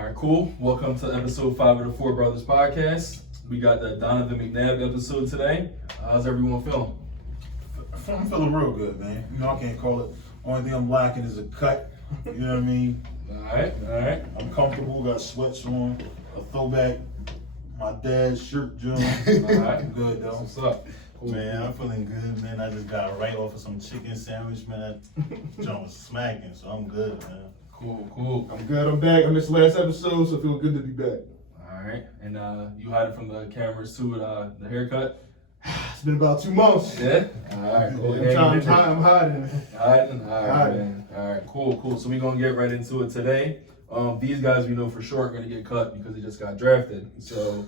All right, cool. Welcome to episode 5 of the Four Brothers podcast. We got the Donovan McNabb episode today. How's everyone feeling? I'm feeling real good, man. You know, I can't call it. Only thing I'm lacking is a cut. You know what I mean? All right. I'm comfortable, got sweats on, a throwback, my dad's shirt, John. All right. I'm good, though. What's up? Cool. Man, I'm feeling good, man. I just got right off of some chicken sandwich, man. That joint was smacking, so I'm good, man. Cool. I'm good. I'm back. I missed the last episode, so I feel good to be back. All right. And you hiding from the cameras too with the haircut? It's been about 2 months. Yeah? All right, cool. I'm hiding. Hiding? All right, man. All right, cool. So we're going to get right into it today. These guys we know for sure are going to get cut because they just got drafted. So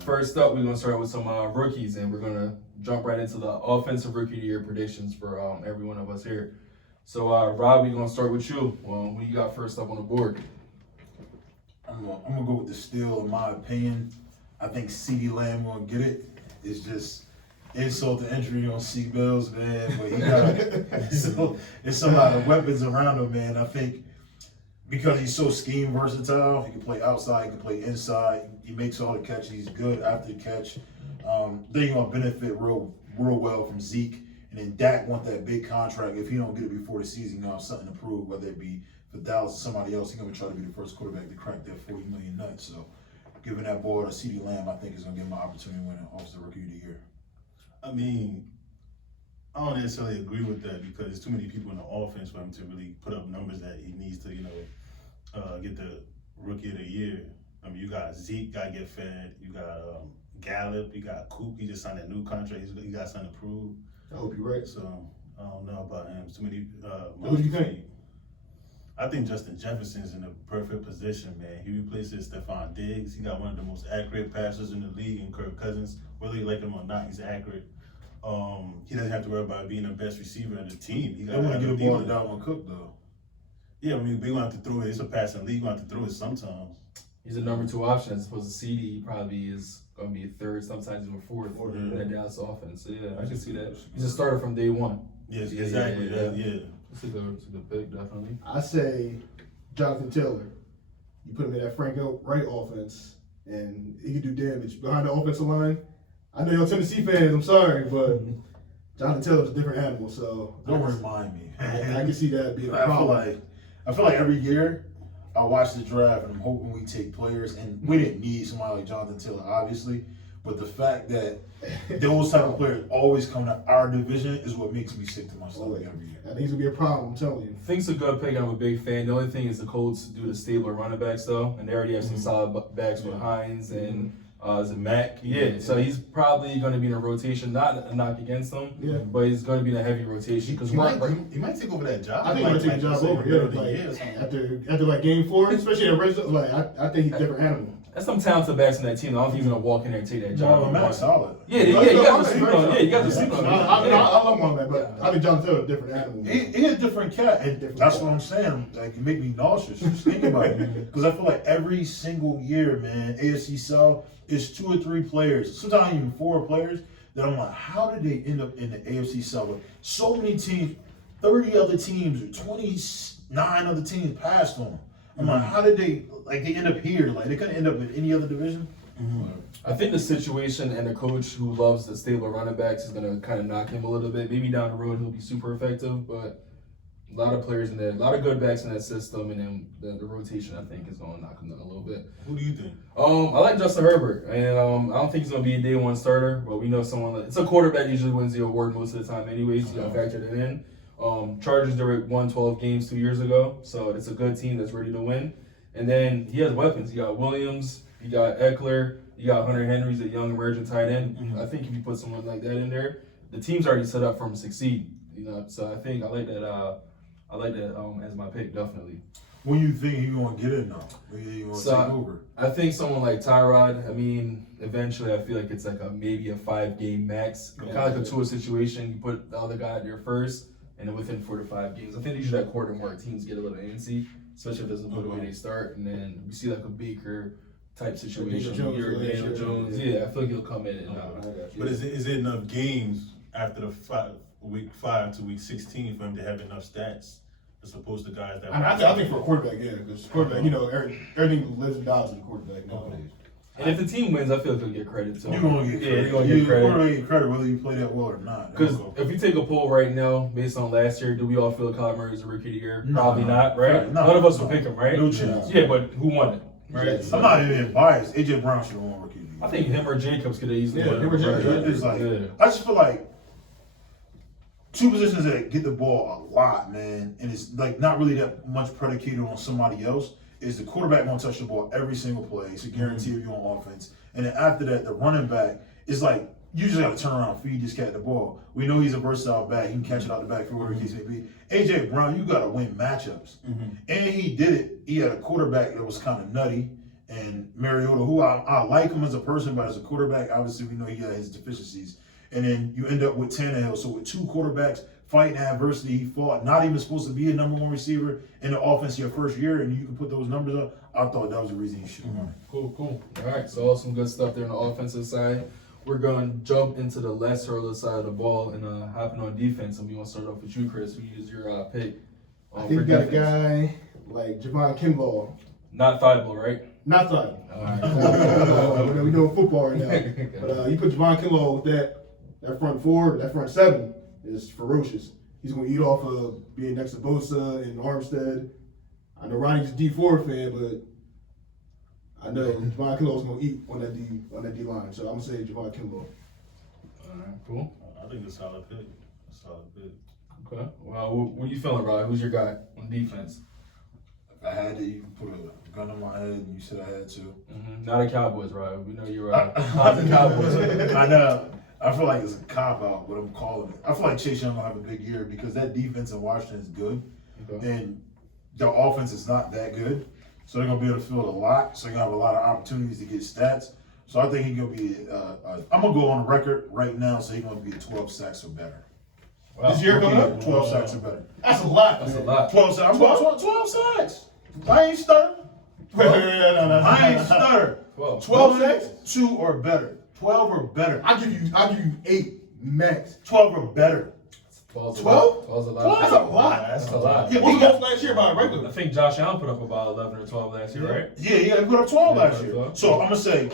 first up, we're going to start with some rookies, and we're going to jump right into the offensive rookie of the year predictions for every one of us here. So, Rob, we're going to start with you. Who you got first up on the board? I'm gonna go with the steal, in my opinion. I think CeeDee Lamb gonna get it. It's just insult to injury on C Bills, man. But he got so there's some lot of weapons around him, man. I think because he's so scheme versatile, he can play outside, he can play inside. He makes all the catches. He's good after the catch. They're gonna benefit real well from Zeke. And then Dak want that big contract. If he don't get it before the season, he's gonna have something to prove, whether it be for Dallas or somebody else. He's gonna try to be the first quarterback to crack that 40 million nut. So giving that ball to CeeDee Lamb, I think is gonna give him an opportunity to win an Offensive Rookie of the Year. I mean, I don't necessarily agree with that because there's too many people in the offense for him to really put up numbers that he needs to, get the Rookie of the Year. I mean, you got Zeke, got to get fed. You got Gallup. You got Coop. He just signed a new contract. He got something to prove. I hope you're right. So I don't know about him. Too many. Who do you think? I think Justin Jefferson's in the perfect position, man. He replaces Stephon Diggs. He got one of the most accurate passers in the league, and Kirk Cousins, whether you like him or not, he's accurate. He doesn't have to worry about being the best receiver in the team. He They want to get a ball to Dalvin Cook, though. Yeah, I mean, we're going to have to throw it. It's a passing league. We're going to have to throw it sometimes. He's a number 2 option as opposed to CD. He probably is going to be a third, sometimes even fourth in that Dallas offense. So, yeah, I can see that. He's a starter from day one. Yes, exactly. Yeah. It's a good pick, definitely. I say Jonathan Taylor. You put him in that Frank Wright offense, and he can do damage behind the offensive line. I know y'all Tennessee fans. I'm sorry, but Jonathan Taylor's a different animal. So Don't remind me. I can see that being a I problem. feel like every year I watch the draft and I'm hoping we take players, and we didn't need somebody like Jonathan Taylor, obviously, but the fact that those type of players always come to our division is what makes me sick to my stomach every year. I think it's gonna be a problem. I'm telling you. Think's a good pick. I'm a big fan. The only thing is the Colts do the stable of running backs though, and they already have some solid backs with Hines and is it Mack? Yeah. So he's probably going to be in a rotation, not a knock against him, but he's going to be in a heavy rotation because he might take over that job. I think he'll take the job over. Yeah, after like game 4, especially in red zone, I think he's a different animal. There's some talented backs in that team. I don't think he's going to walk in there and take that job. Matt's solid. Yeah, you got to sleep on. Yeah, you got to sleep on. I love Marlon, but I think Jonathan Taylor's a different animal. He's a different cat, and that's what I'm saying. Like, it make me nauseous just thinking about it. Because I feel like every single year, man, AFC South is 2 or 3 players, sometimes even 4 players, that I'm like, how did they end up in the AFC South? Like, so many teams, 30 other teams or 29 other teams passed on them. I'm like, how did they end up here? Like, they couldn't end up in any other division? I think the situation and the coach who loves the stable running backs is going to kind of knock him a little bit. Maybe down the road he'll be super effective, but a lot of players in there, a lot of good backs in that system, and then the rotation I think is going to knock him down a little bit. Who do you think? I like Justin Herbert, and I don't think he's going to be a day 1 starter, but we know someone it's a quarterback usually wins the award most of the time anyways. You got to factor that in. Chargers won 12 games 2 years ago, so it's a good team that's ready to win. And then he has weapons. You got Williams, you got Eckler, you got Hunter Henry's a young emerging tight end. I think if you put someone like that in there, the team's already set up for him to succeed. So I think I like that. As my pick, definitely. When you think he's going to get in, though? When you going to take over? I think someone like Tyrod, eventually I feel like it's like maybe a 5-game max. Kind of like a Tua situation. You put the other guy there first, and then within 4 to 5 games. I think usually that quarter mark teams get a little antsy, especially if it doesn't go the way they start. And then we see like a Baker type situation. Daniel Jones. Yeah, I feel like he'll come in and But is it enough games after the week 5 to week 16 for him to have enough stats? as opposed to guys that. I think for a quarterback, yeah, because quarterback, you know, everything lives and dies with the quarterback nowadays. And if the team wins, I feel like they'll get credit too. You're gonna get credit. Yeah, you're gonna get credit. You're gonna get credit whether you play that well or not. Because if we take a poll right now, based on last year, do we all feel Kyler Murray is a rookie of the year? Probably not, right? No, None of us would pick him, right? No chance. Yeah, but who won it? Right? I'm not even biased. AJ Brown should have won rookie of the year. I think him or Jacobs could have easily won. him or Jacobs. Right. It's like Yeah. I just feel like two positions that get the ball a lot, man, and it's like not really that much predicated on somebody else. Is the quarterback gonna touch the ball every single play? It's a guarantee if you're on offense. And then after that, the running back is like you just gotta turn around and feed this cat the ball. We know he's a versatile back. He can catch it out the backfield, whatever the case may be. AJ Brown, you gotta win matchups. And he did it. He had a quarterback that was kind of nutty. And Mariota, who I like him as a person, but as a quarterback, obviously we know he had his deficiencies. And then you end up with Tannehill. So with two quarterbacks fighting adversity, he fought, not even supposed to be a number one receiver in the offense your first year, and you can put those numbers up. I thought that was the reason he should have won it. Cool. All right, so some good stuff there on the offensive side. We're going to jump into the lesser other side of the ball and hopping on defense. And we want to start off with you, Chris. Who is your pick? I think you got a guy like Javon Kinlaw. Not Thibault, right? Not Thibault. All right. We're doing football right now. But you put Javon Kinlaw with that front four, that front seven is ferocious. He's going to eat off of being next to Bosa and Armstead. I know Ronnie's a D4 fan, but I know Javon Kinlaw's going to eat on that D line. So I'm going to say Javon Kinlaw. All right, cool. I think it's a solid pick. Okay. Well, what are you feeling, Rod? Who's your guy on defense? If I had to, you can put a gun on my head, and you said I had to. Mm-hmm. Not a Cowboys, Rod. We know you're positive Cowboys. I know. I feel like it's a cop out, but I'm calling it. I feel like Chase Young will have a big year because that defense in Washington is good, and their offense is not that good. So they're gonna be able to field a lot. So they're gonna have a lot of opportunities to get stats. So I think he's gonna be. I'm gonna go on record right now. So he's gonna be a 12 sacks or better. Wow. This year coming up? 12 sacks or better. That's a lot. That's a man. lot. 12 sacks. I'm going 12 sacks. I ain't stuttering. I ain't stuttering. 12 sacks, 2 or better. 12 or better. I'll give you 8 max. 12 or better. 12's 12? 12's a lot. That's a lot. That's a lot. Yeah, we got last year by a regular. I think Josh Allen put up about 11 or 12 last year, right? Yeah, he put up 12 last year. 12. So I'm gonna say,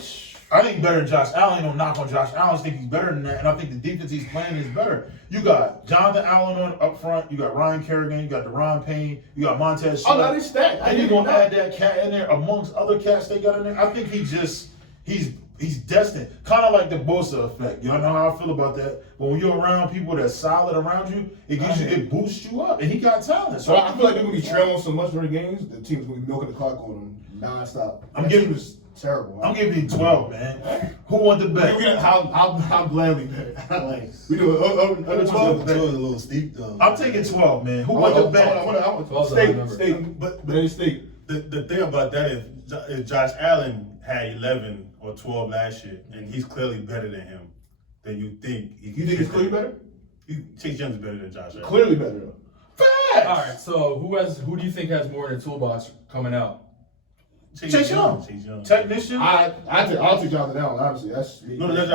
I think better than Josh Allen. Ain't no knock on Josh Allen. I think he's better than that, and I think the defense he's playing is better. You got Jonathan Allen on up front. You got Ryan Kerrigan. You got Deron Payne. You got Montez. Oh, no, they stacked. And you're gonna add that cat in there amongst other cats they got in there. I think he's destined, kind of like the Bosa effect. Y'all know how I feel about that. But when you're around people that's solid around you, it boosts you up. And he got talent. So I feel like they're gonna be trailing so much during the games. The team's gonna be milking the clock on them nonstop. I'm That giving- team is terrible. I'm giving you 12, man. Who won the bet? I'll gladly bet it. Like we do under 12. a little steep though. I'm taking 12, man. Who won the bet? I want 12's a high number. state, but any state. The thing about that is, if Josh Allen had 11 or 12 last year, and he's clearly better than him, then you think he You think it's clearly better? Chase Young's better than Josh Allen. Clearly better though. Facts! All right, so who do you think has more in the toolbox coming out? Chase Young. Technician. I'll take Jonathan Allen. Obviously, that's me. No, Josh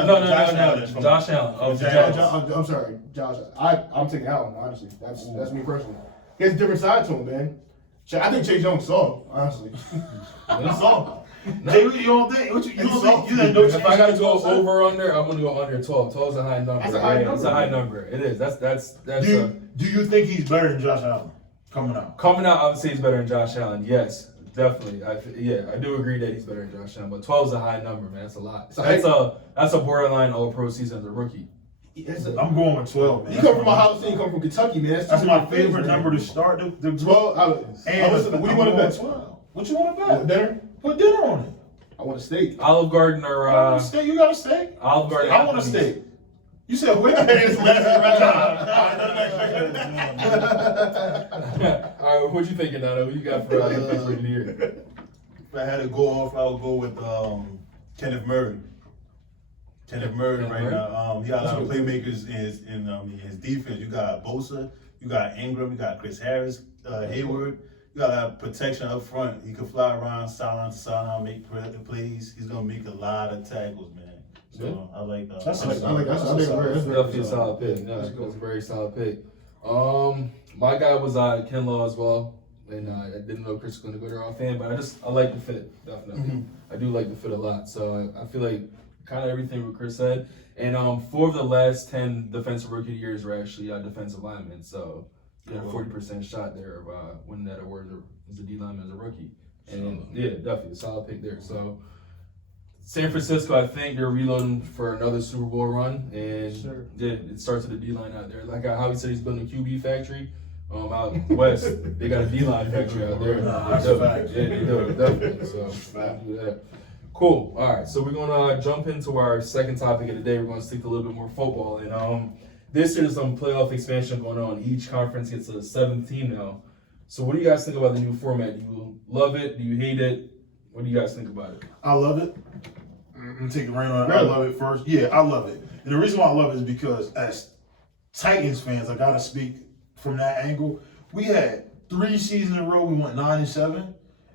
Allen. Josh Allen of the Giants. Giants. I'm sorry, Josh. I'm taking Allen. Honestly, that's me personally. He has a different side to him, man. I think Chase Young saw him, honestly. He saw him. Jay, you don't think? You didn't know If I gotta go over under, I'm gonna go under 12. 12 is a high number. That's a high right? number. It's a high number. It is. That's Do you think he's better than Josh Allen coming out? coming out. I would say he's better than Josh Allen. Yes, definitely. I do agree that he's better than Josh Allen. But 12 is a high number, man. That's a lot. That's a borderline All-Pro season as a rookie. I'm going with 12, man. You come from Ohio State, you come from Kentucky, man. That's my favorite number to start the 12. What do you want to bet? 12. What you want to You want bet? dinner? Put dinner on it. I want a steak. Olive Garden or You got a steak? Olive Garden. I want a steak. You said what? All right, what you thinking, Nano? Who you got for your pick for the year? If I had to go off, I would go with Kenneth Murray. Kenneth Murray right now. He got a lot of playmakers in his defense. You got Bosa, you got Ingram, you got Chris Harris, Hayward. You got a lot of protection up front. He can fly around sideline to sideline, make plays. He's gonna make a lot of tackles, man. So I like that. I think That's definitely a solid pick. Yeah, that's a very solid pick. My guy was Kinlaw as well, and I didn't know Chris was going to go there offhand, but I like the fit, definitely. Mm-hmm. I do like the fit a lot, so I feel like kind of everything what Chris said. And 4 of the last 10 defensive rookie years were actually defensive linemen, so 40% shot there of winning that award as a D lineman as a rookie. And yeah, definitely a solid pick there. So San Francisco, I think they're reloading for another Super Bowl run, and yeah, it starts with the D line out there. Like how he said he's building a QB factory. Out west, they got a D line factory out there. They do, definitely. So do that. Cool. All right, so we're gonna jump into our second topic of the day. We're gonna stick to a little bit more football, and this year there's some playoff expansion going on. Each conference gets a 7th team now. So what do you guys think about the new format? Do you love it? Do you hate it? What do you guys think about it? I love it. I'm gonna take the reign on it. I love it first. Yeah, I love it. And the reason why I love it is because as Titans fans, I gotta speak from that angle. We had 3 seasons in a row we went 9-7,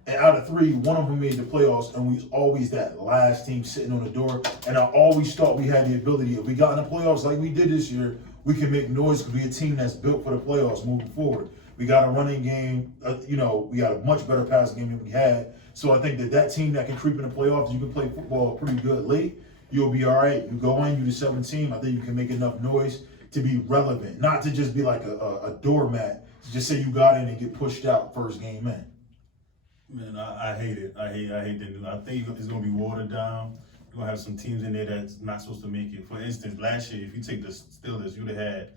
and out of 3, one of them made the playoffs, and we was always that last team sitting on the door. And I always thought we had the ability, if we got in the playoffs like we did this year, we can make noise because we're a team that's built for the playoffs moving forward. We got a running game, we got a much better passing game than we had. So I think that team that can creep in the playoffs, you can play football pretty good late, you'll be all right. You go in, you're the 7th team, I think you can make enough noise to be relevant, not to just be like a doormat, to just say you got in and get pushed out first game in. Man, I hate it. I hate that. I think it's going to be watered down. You're going to have some teams in there that's not supposed to make it. For instance, last year, if you take the Steelers, you'd have had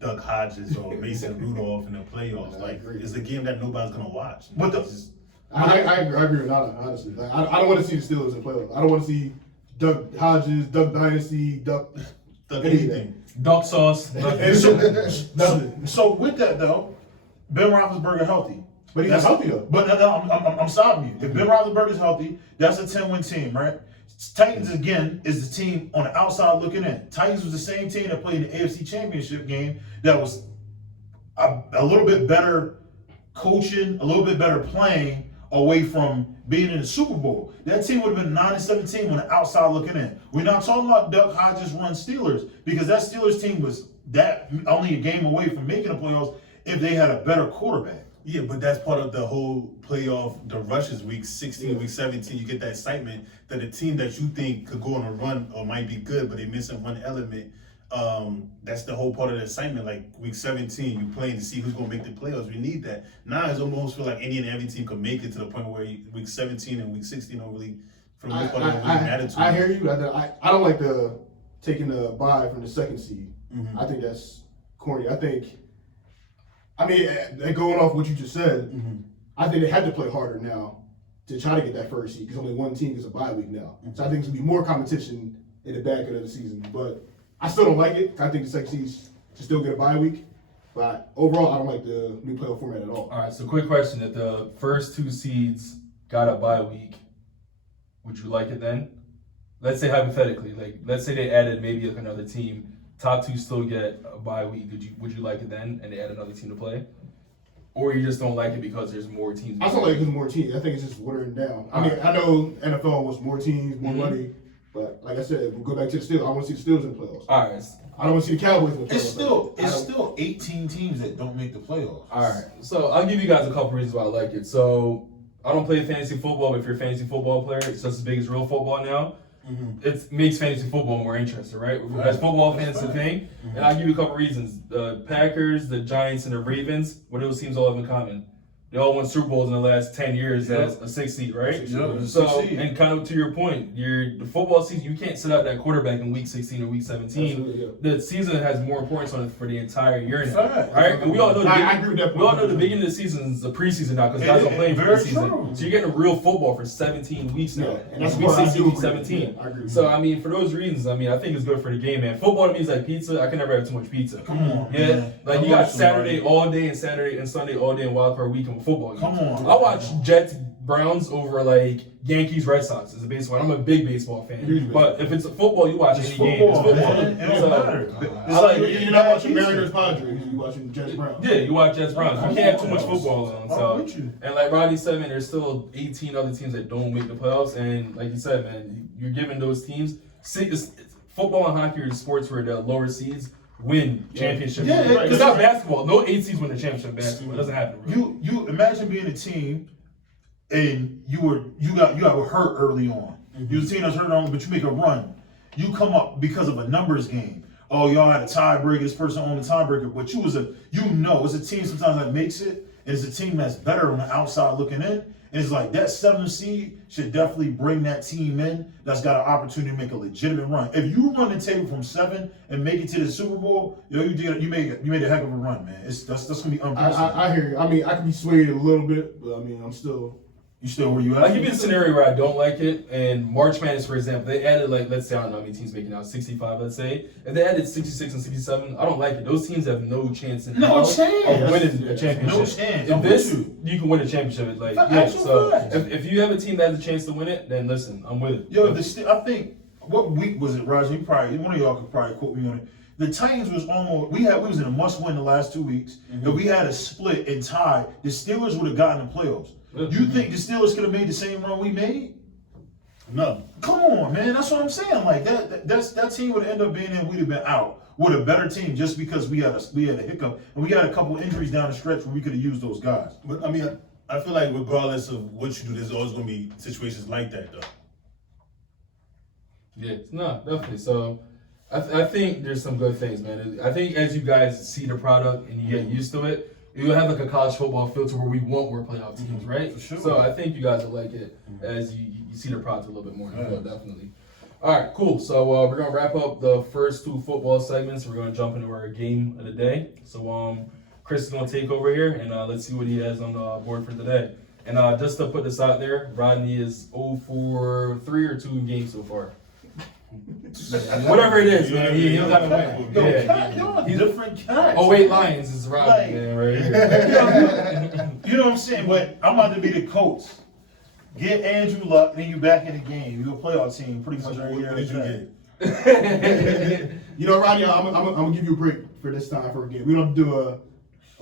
Duck Hodges or Mason Rudolph in the playoffs. Like, it's a game that nobody's going to watch. But I agree with Nana, honestly. Like, I don't want to see the Steelers in playoffs. I don't want to see Duck Hodges, Duck Dynasty, Duck anything. Duck sauce. Nothing. So with that though, Ben Roethlisberger healthy. But he's healthy though. But I'm stopping you. If Ben Roethlisberger's healthy, that's a 10-win team, right? Titans again is the team on the outside looking in. Titans was the same team that played in the AFC Championship game that was a little bit better coaching, a little bit better playing away from being in the Super Bowl. That team would have been 9-17 on the outside looking in. We're not talking about Duck Hodges run Steelers because that Steelers team was that only a game away from making the playoffs if they had a better quarterback. Yeah, but that's part of the whole playoff, the rushes, week 16, week 17. You get that excitement that a team that you think could go on a run or might be good, but they're missing one element. That's the whole part of the excitement. Like week 17, you're playing to see who's going to make the playoffs. We need that. Now it's almost feel like any and every team could make it to the point where week 17 and week 16 don't really, for the most part, don't really matter to me. I hear you. I don't like taking the bye from the 2nd seed. Mm-hmm. I think that's corny. Going off what you just said, I think they had to play harder now to try to get that 1st seed because only one team gets a bye week now. So I think it's going to be more competition in the back end of the season. But I still don't like it. I think the 2nd seed should still get a bye week. But overall, I don't like the new playoff format at all. All right, so quick question. If the first 2 seeds got a bye week, would you like it then? Let's say hypothetically, let's say they added maybe another team. Top 2 still get a bye week. Would you like it then, and they add another team to play? Or you just don't like it because there's more teams? I don't like it because more teams. I think it's just watering down. I know NFL wants more teams, more money, but like I said, we'll go back to the Steelers. I want to see the Steelers in the playoffs. All right. I don't want to see the Cowboys in the playoffs. It's still 18 teams that don't make the playoffs. All right. So I'll give you guys a couple reasons why I like it. So I don't play fantasy football, but if you're a fantasy football player, it's just as big as real football now. It makes fantasy football more interesting, right? As football fans, it's a thing. And I'll give you a couple reasons. The Packers, the Giants, and the Ravens, what those teams all have in common? They all won Super Bowls in the last 10 years as a 6 seed, right? And kind of to your point, the football season, you can't sit out that quarterback in week 16 or week 17. The season has more importance on it for the entire year now, right? And we all know the beginning of the season is the preseason now because guys are playing for the season. So you're getting a real football for 17 weeks now. And that's week 16, week 17. Yeah, so, for those reasons, I think it's good for the game, man. Football to me is like pizza. I can never have too much pizza. Come on. Yeah? Man. Like you got Saturday all day and Saturday and Sunday all day and wild card weekend with football. Come on. I watch Jets, Browns over like Yankees, Red Sox as a baseball. I'm a big baseball fan. But if it's football, you watch any game. It's football. It don't matter. You're not watching Mariners, Padres. You're watching Jets, Browns. Yeah, you watch Jets, Browns. You can't have too much football on. So, and like Rodney said, man, there's still 18 other teams that don't make the playoffs. And like you said, man, you're giving those teams. Football and hockey are sports where the lower seeds win championship. Yeah, Right. It's not basketball. No 8 seeds win the championship in basketball. It doesn't happen. Right? You imagine being a team and you got hurt early on. You was a team that's hurt on, but you make a run. You come up because of a numbers game. Oh, y'all had a tiebreaker. This person owned a tiebreaker, but it's a team sometimes that makes it. And it's a team that's better on the outside looking in. And it's like that 7 seed should definitely bring that team in that's got an opportunity to make a legitimate run. If you run the table from 7 and make it to the Super Bowl, you made a heck of a run, man. That's gonna be unprecedented. I hear you. I mean, I can be swayed a little bit, but I mean, I'm still. You still where you at? I'll give you a scenario where I don't like it. And March Madness, for example, they added, like, let's say, I don't know how many teams making out, 65, let's say. If they added 66 and 67, I don't like it. Those teams have no chance in hell of winning a championship. No chance. If this, you can win a championship. Like, yeah, so if you have a team that has a chance to win it, then listen, I'm with it. Yo, I think, what week was it, Roger? One of y'all could probably quote me on it. The Titans was almost, we was in a must-win the last 2 weeks. If we had a split and tie, the Steelers would have gotten the playoffs. You think the Steelers could have made the same run we made? No. Come on, man. That's what I'm saying. Like that team would end up being in. We'd have been out with a better team just because we had a hiccup and we had a couple injuries down the stretch where we could have used those guys. But I mean, I feel like regardless of what you do, there's always going to be situations like that, though. Yeah, no, definitely. So I think there's some good things, man. I think as you guys see the product and you get used to it, you'll have like a college football filter where we want more playoff teams, right? For sure. So I think you guys will like it as you see the product a little bit more. Definitely. All right, cool. So we're going to wrap up the first 2 football segments. We're going to jump into our game of the day. So Chris is going to take over here, and let's see what he has on the board for today. And just to put this out there, Rodney is 0 for 3 or 2 in games so far. Whatever it is, man, he'll have a win. He's different cats. 08 Lions is Rodney, man, right here. You know what I'm saying? But I'm about to be the coach. Get Andrew Luck, and then you back in the game. You're a playoff team pretty much every year. What did you get? You know, Rodney, I'm gonna give you a break for this time for a game. We don't do a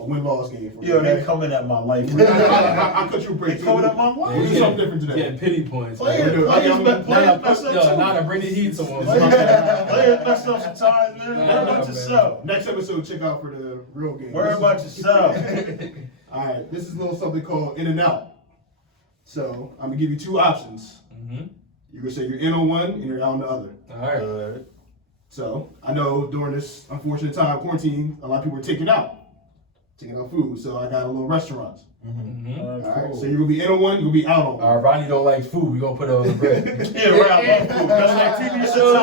win-loss game for Yo, they coming at my life. I cut you a break. They coming at my life. We'll do something different today. Getting pity points. Players mess up too. Not to bring the heat someone. Players mess up sometimes, man. Worry about yourself. Next episode, check out for the real game. Worry about yourself. All right, this is a little something called in and out. So I'm gonna give you 2 options. You're gonna say you're in on one and you're out on the other. All right. So I know during this unfortunate time, quarantine, a lot of people are taking out food. So I got a little restaurants. All right, so you're gonna be in on one, you're gonna be out on one. Ronnie don't like food. We gonna put it on the bread. Yeah, right. I love food. That's like TV shows.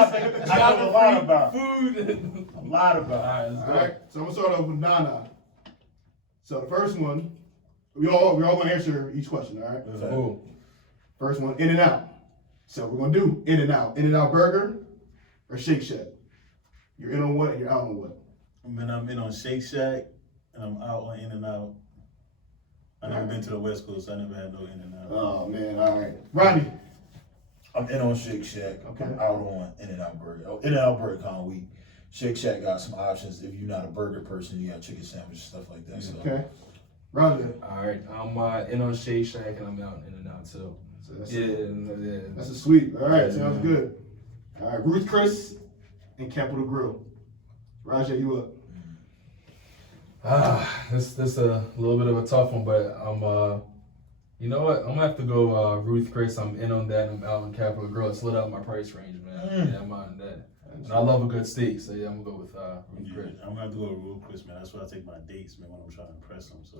I know a lot about food. A lot about. All right, let's go. All right, so I'm gonna start off with Nana. So the first one, we're all gonna answer each question. All right. Cool. First one, in and out. So we're gonna do in and out. In and out burger or Shake Shack. You're in on what and you're out on what? I'm in on Shake Shack and I'm out on In and Out. I've never been to the West Coast, so I never had no In and Out. Oh man, all right. Rodney. I'm in on Shake Shack. Okay. I'm out on In-N-Out Burger. In-N-Out Burger kind of weak. Shake Shack got some options. If you're not a burger person, you got chicken sandwiches, stuff like that. So. Okay. Roger. All right, I'm in on Shake Shack and I'm out in and out too. So that's That's a sweep. All right, sounds good. All right, Ruth Chris and Capital Grill. Rajah, you up? This a little bit of a tough one, but I'm you know what? I'm gonna have to go Ruth Chris. I'm in on that. I'm out on Capital Grill. It's lit out my price range, man. Yeah, I'm out on that. And I love a good steak, so yeah, I'm gonna go with Ruth Chris. I'm gonna have to go with Ruth Chris, man. That's where I take my dates, man, when I'm trying to impress them. So.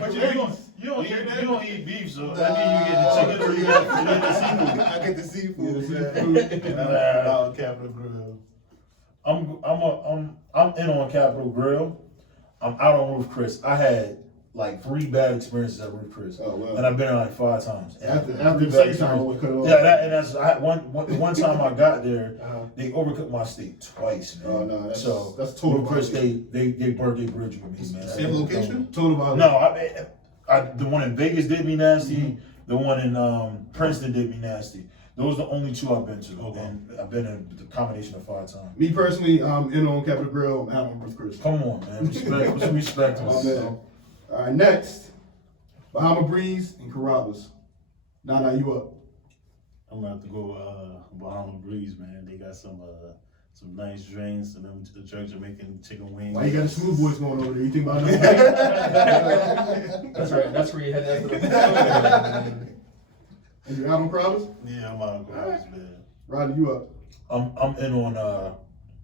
But you don't eat beef, so that means you get the chicken or you get the seafood. I get the seafood, man. And I'm out on Capital Grill. I'm in on Capital Grill. I'm out on Ruth Chris. I had like 3 bad experiences at Ruth Chris. Oh, wow. And I've been there like 5 times. After the second time, we cut it off. Yeah, I had one time I got there, they overcooked my steak twice, man. Oh no, that's So total. Ruth Chris, they burned their bridge with me, man. Same location? Total violation. No, I the one in Vegas did me nasty. The one in Princeton did me nasty. Those are the only 2 I've been to. Okay. And I've been in the combination of 5 times. Me personally, I'm in on Capital Grill. I'm out on Ruth Chris. Come on, man. Respect. What's some respect? Oh, man. All right, next, Bahama Breeze and Carrabba's. Nah, you up? I'm gonna have to go Bahama Breeze, man. They got some some nice drinks, and them the jerk Jamaican chicken wings. Why you got a smooth voice going over there? You think about that? That's right. That's where you head after the. And you out on Crowders? Yeah, I'm out of Crowders, man. Rodney, you up? I'm in on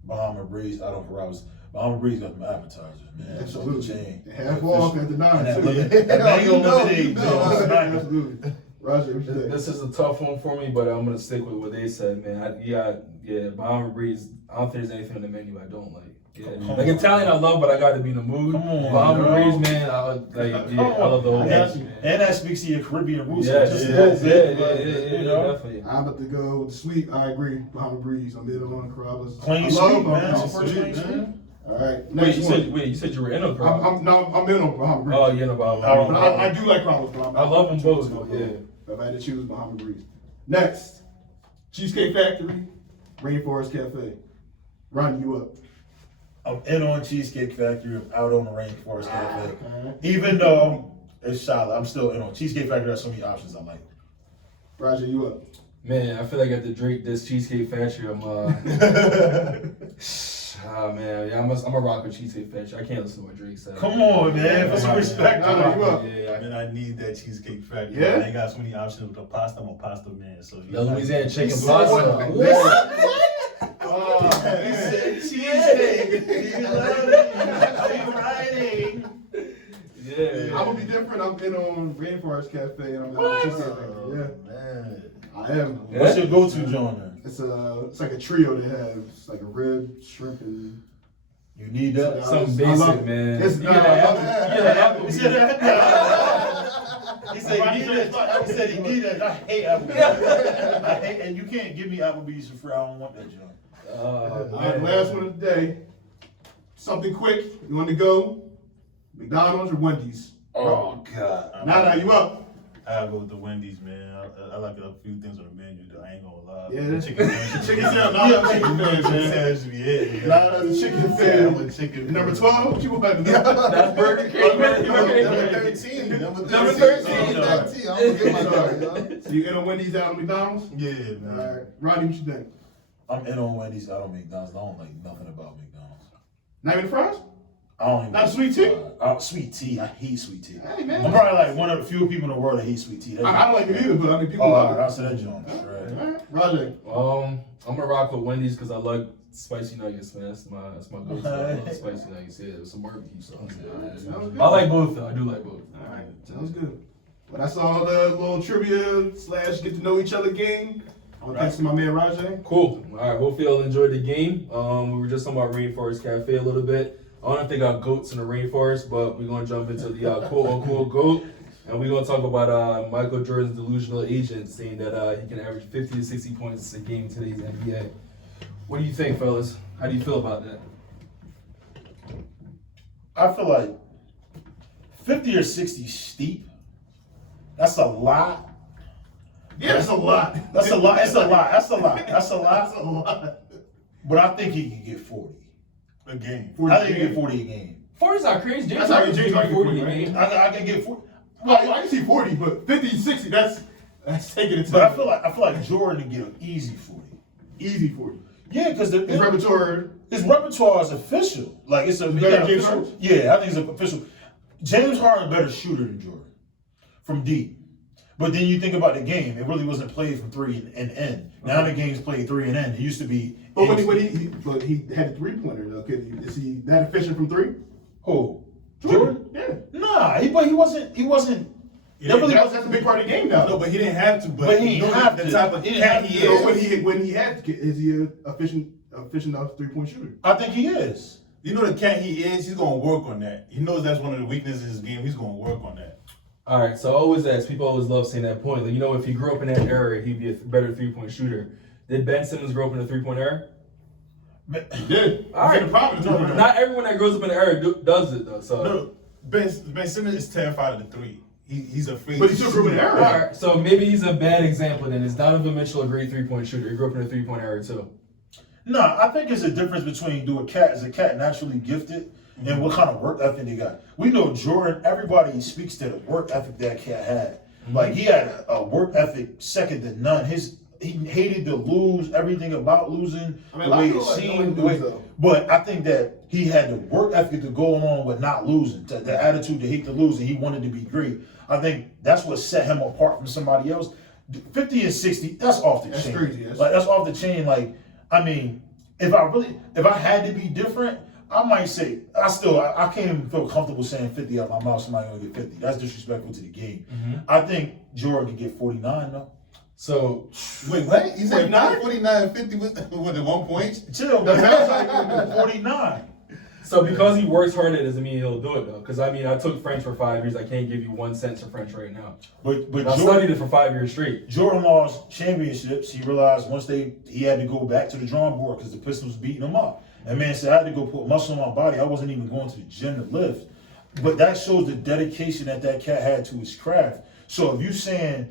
Bahama Breeze. I don't know. Bahama Breeze got them advertisers, man. Absolutely. It's off the chain. Half off at the 9 And that too. mango lemonade, Absolutely. Roger, what you think? This is a tough one for me, but I'm gonna stick with what they said, man. Yeah, Bahama Breeze. I don't think there's anything on the menu I don't like. Yeah, like Italian I love, but I gotta be in the mood. Come on, Bahama bro. Breeze, man. I love the whole And, thing. and that speaks to your Caribbean roots. Yeah, just a yeah, little bit, but, yeah, you know. definitely. I'm about to go with the sweet. I agree. Bahama Breeze. I'm in on Crowders. Clean I sweet, love man. Bahama First clean Breeze. sweet. All right. Wait, Next one. you said you were in a crowd. I'm in on Bahama Breeze. Oh, you're in a Bahama I don't Breeze. But I do like Crowders. But I love them both. Yeah. If I had to choose Bahama Breeze. Next, Cheesecake Factory, Rainforest Cafe. Ron, you up? I'm in on Cheesecake Factory. I'm out on the Rainforest Cafe. Even though it's solid, I'm still in on Cheesecake Factory. Has so many options I like. Roger, you up? Man, I feel like after Drake this Cheesecake Factory, I'm man, yeah, I'm a rock with Cheesecake Factory. I can't listen to what Drake said. Come on, man. Put some respect No, on no, it. you up? Yeah, Man, I need that Cheesecake Factory. Yeah? I ain't got so many options with the pasta. I'm a pasta man. So The Louisiana chicken What? pasta. Oh, He said cheesecake. He loved it. Yeah. I'm gonna be different. I'm in on Rainforest Cafe and I'm in on Cheesecake Factory. Yeah, Man. I am. What's your go-to, John? Then? It's like a trio they have. It's like a rib, shrimp, and You need that. Something I love basic, it. man. It's You not. get I love that it. apple- He said that. He said he needed that. He said he needed that. I hate Applebee's. I hate, and you can't give me Applebee's for free. I don't want that, John. All right, last one of the day. Something quick. You want to go? McDonald's or Wendy's? Oh God. Nah, you up? I go with the Wendy's, man. I like a few things on the menu, though. I ain't gonna lie. Yeah, The chicken sandwich. chicken sandwich. Nah, I'm a chicken fan, man. sandwich be it. Nah, the chicken I'm a sandwich. chicken. Number 12. What you want? That's Burger King, man. Number 13. Number 13. I'm gonna get my card, y'all. So you in on Wendy's out on McDonald's? Yeah, All man. right, Ronnie, what you think? I'm in on Wendy's. I don't McDonald's. I don't like nothing about McDonald's. Not even fries? I don't even Not sweet tea? Sweet tea. I hate sweet tea. Hey, man. I'm probably like one of the few people in the world that hate sweet tea. I don't like it either, but I mean, people Oh, like I it. said that, John. All Right. right, Roger. I'm gonna rock with Wendy's because I like spicy nuggets, man. That's my go-to. I love spicy nuggets. Yeah, with some barbecue sauce. Sounds good. I like both though. I do like both. All right, sounds good. Well, that's all the little trivia / get to know each other game. I want to thanks to my man Rajay. Cool. All right. Hopefully y'all enjoyed the game. We were just talking about Rainforest Cafe a little bit. I don't think I got goats in the rainforest, but we're gonna jump into the quote-unquote goat, and we're gonna talk about Michael Jordan's delusional agent saying that he can average 50 to 60 points a game in today's NBA. What do you think, fellas? How do you feel about that? I feel like 50 or 60 steep. That's a lot. Yeah, that's a lot. That's a lot. That's a lot. That's a lot. That's a lot. That's a lot. But I think he can get 40. A game. I think he can get 40 a game. 40's not crazy. That's how James Harden 40 40, a game. I can get 40. Well, I can see 40, but 50, 60, that's taking it to But I feel like Jordan can get an easy 40. easy 40. Yeah, because His repertoire. his repertoire is official. Like it's a Better than James official. Harden? Yeah, I think it's official. James Harden better shooter than Jordan from deep. But then you think about the game, it really wasn't played from 3 and N. Now the game's played 3 and N. It used to be. But he had a 3-pointer though. Is he that efficient from 3? Who? Jordan? Yeah. Nah, he wasn't. That really That's a big part of the game now. No, but he didn't have to. But he you know didn't have the to. type of He didn't cat have he to. is. So when he had, is he an efficient enough 3-point shooter? I think he is. You know the cat he is. He's gonna work on that. He knows that's one of the weaknesses in his game. He's gonna work on that. All right, so I always ask, people always love saying that point. Like, if he grew up in that era, he'd be a better 3-point shooter. Did Ben Simmons grow up in a 3-point era? He did. All right. The problem. Not everyone that grows up in the era does it, though. So. No, Ben Simmons is terrified of the 3. He's afraid. But he still grew in the All era. right, so maybe he's a bad example then. Is Donovan Mitchell a great 3-point shooter? He grew up in a 3-point era, too. No, I think it's a difference between is a cat naturally gifted and what kind of work ethic they got. We know Jordan, everybody speaks to the work ethic that cat had. Like he had a work ethic second to none. His he hated to lose, everything about losing, I mean, the way a it lot of people seemed. like though. But I think that he had the work ethic to go along with not losing, the attitude to hate to lose, and he wanted to be great. I think that's what set him apart from somebody else. 50 and 60, that's off the That's chain. crazy. That's off the chain. Like, I mean, if I had to be different, I might say, I can't even feel comfortable saying 50 out of my mouth, somebody gonna get 50. That's disrespectful to the game. I think Jordan could get 49 though. So Wait, what? You said 49? 49 50 was at 1 point? Chill, but that's like 49. So because he works hard, it doesn't mean he'll do it though. Because I mean, I took French for 5 years. I can't give you 1 cent to French right now. But I studied it for 5 years straight. Jordan lost championships. He realized once he had to go back to the drawing board because the Pistons was beating him up. And man said, I had to go put muscle on my body. I wasn't even going to the gym to lift. But that shows the dedication that cat had to his craft. So if you saying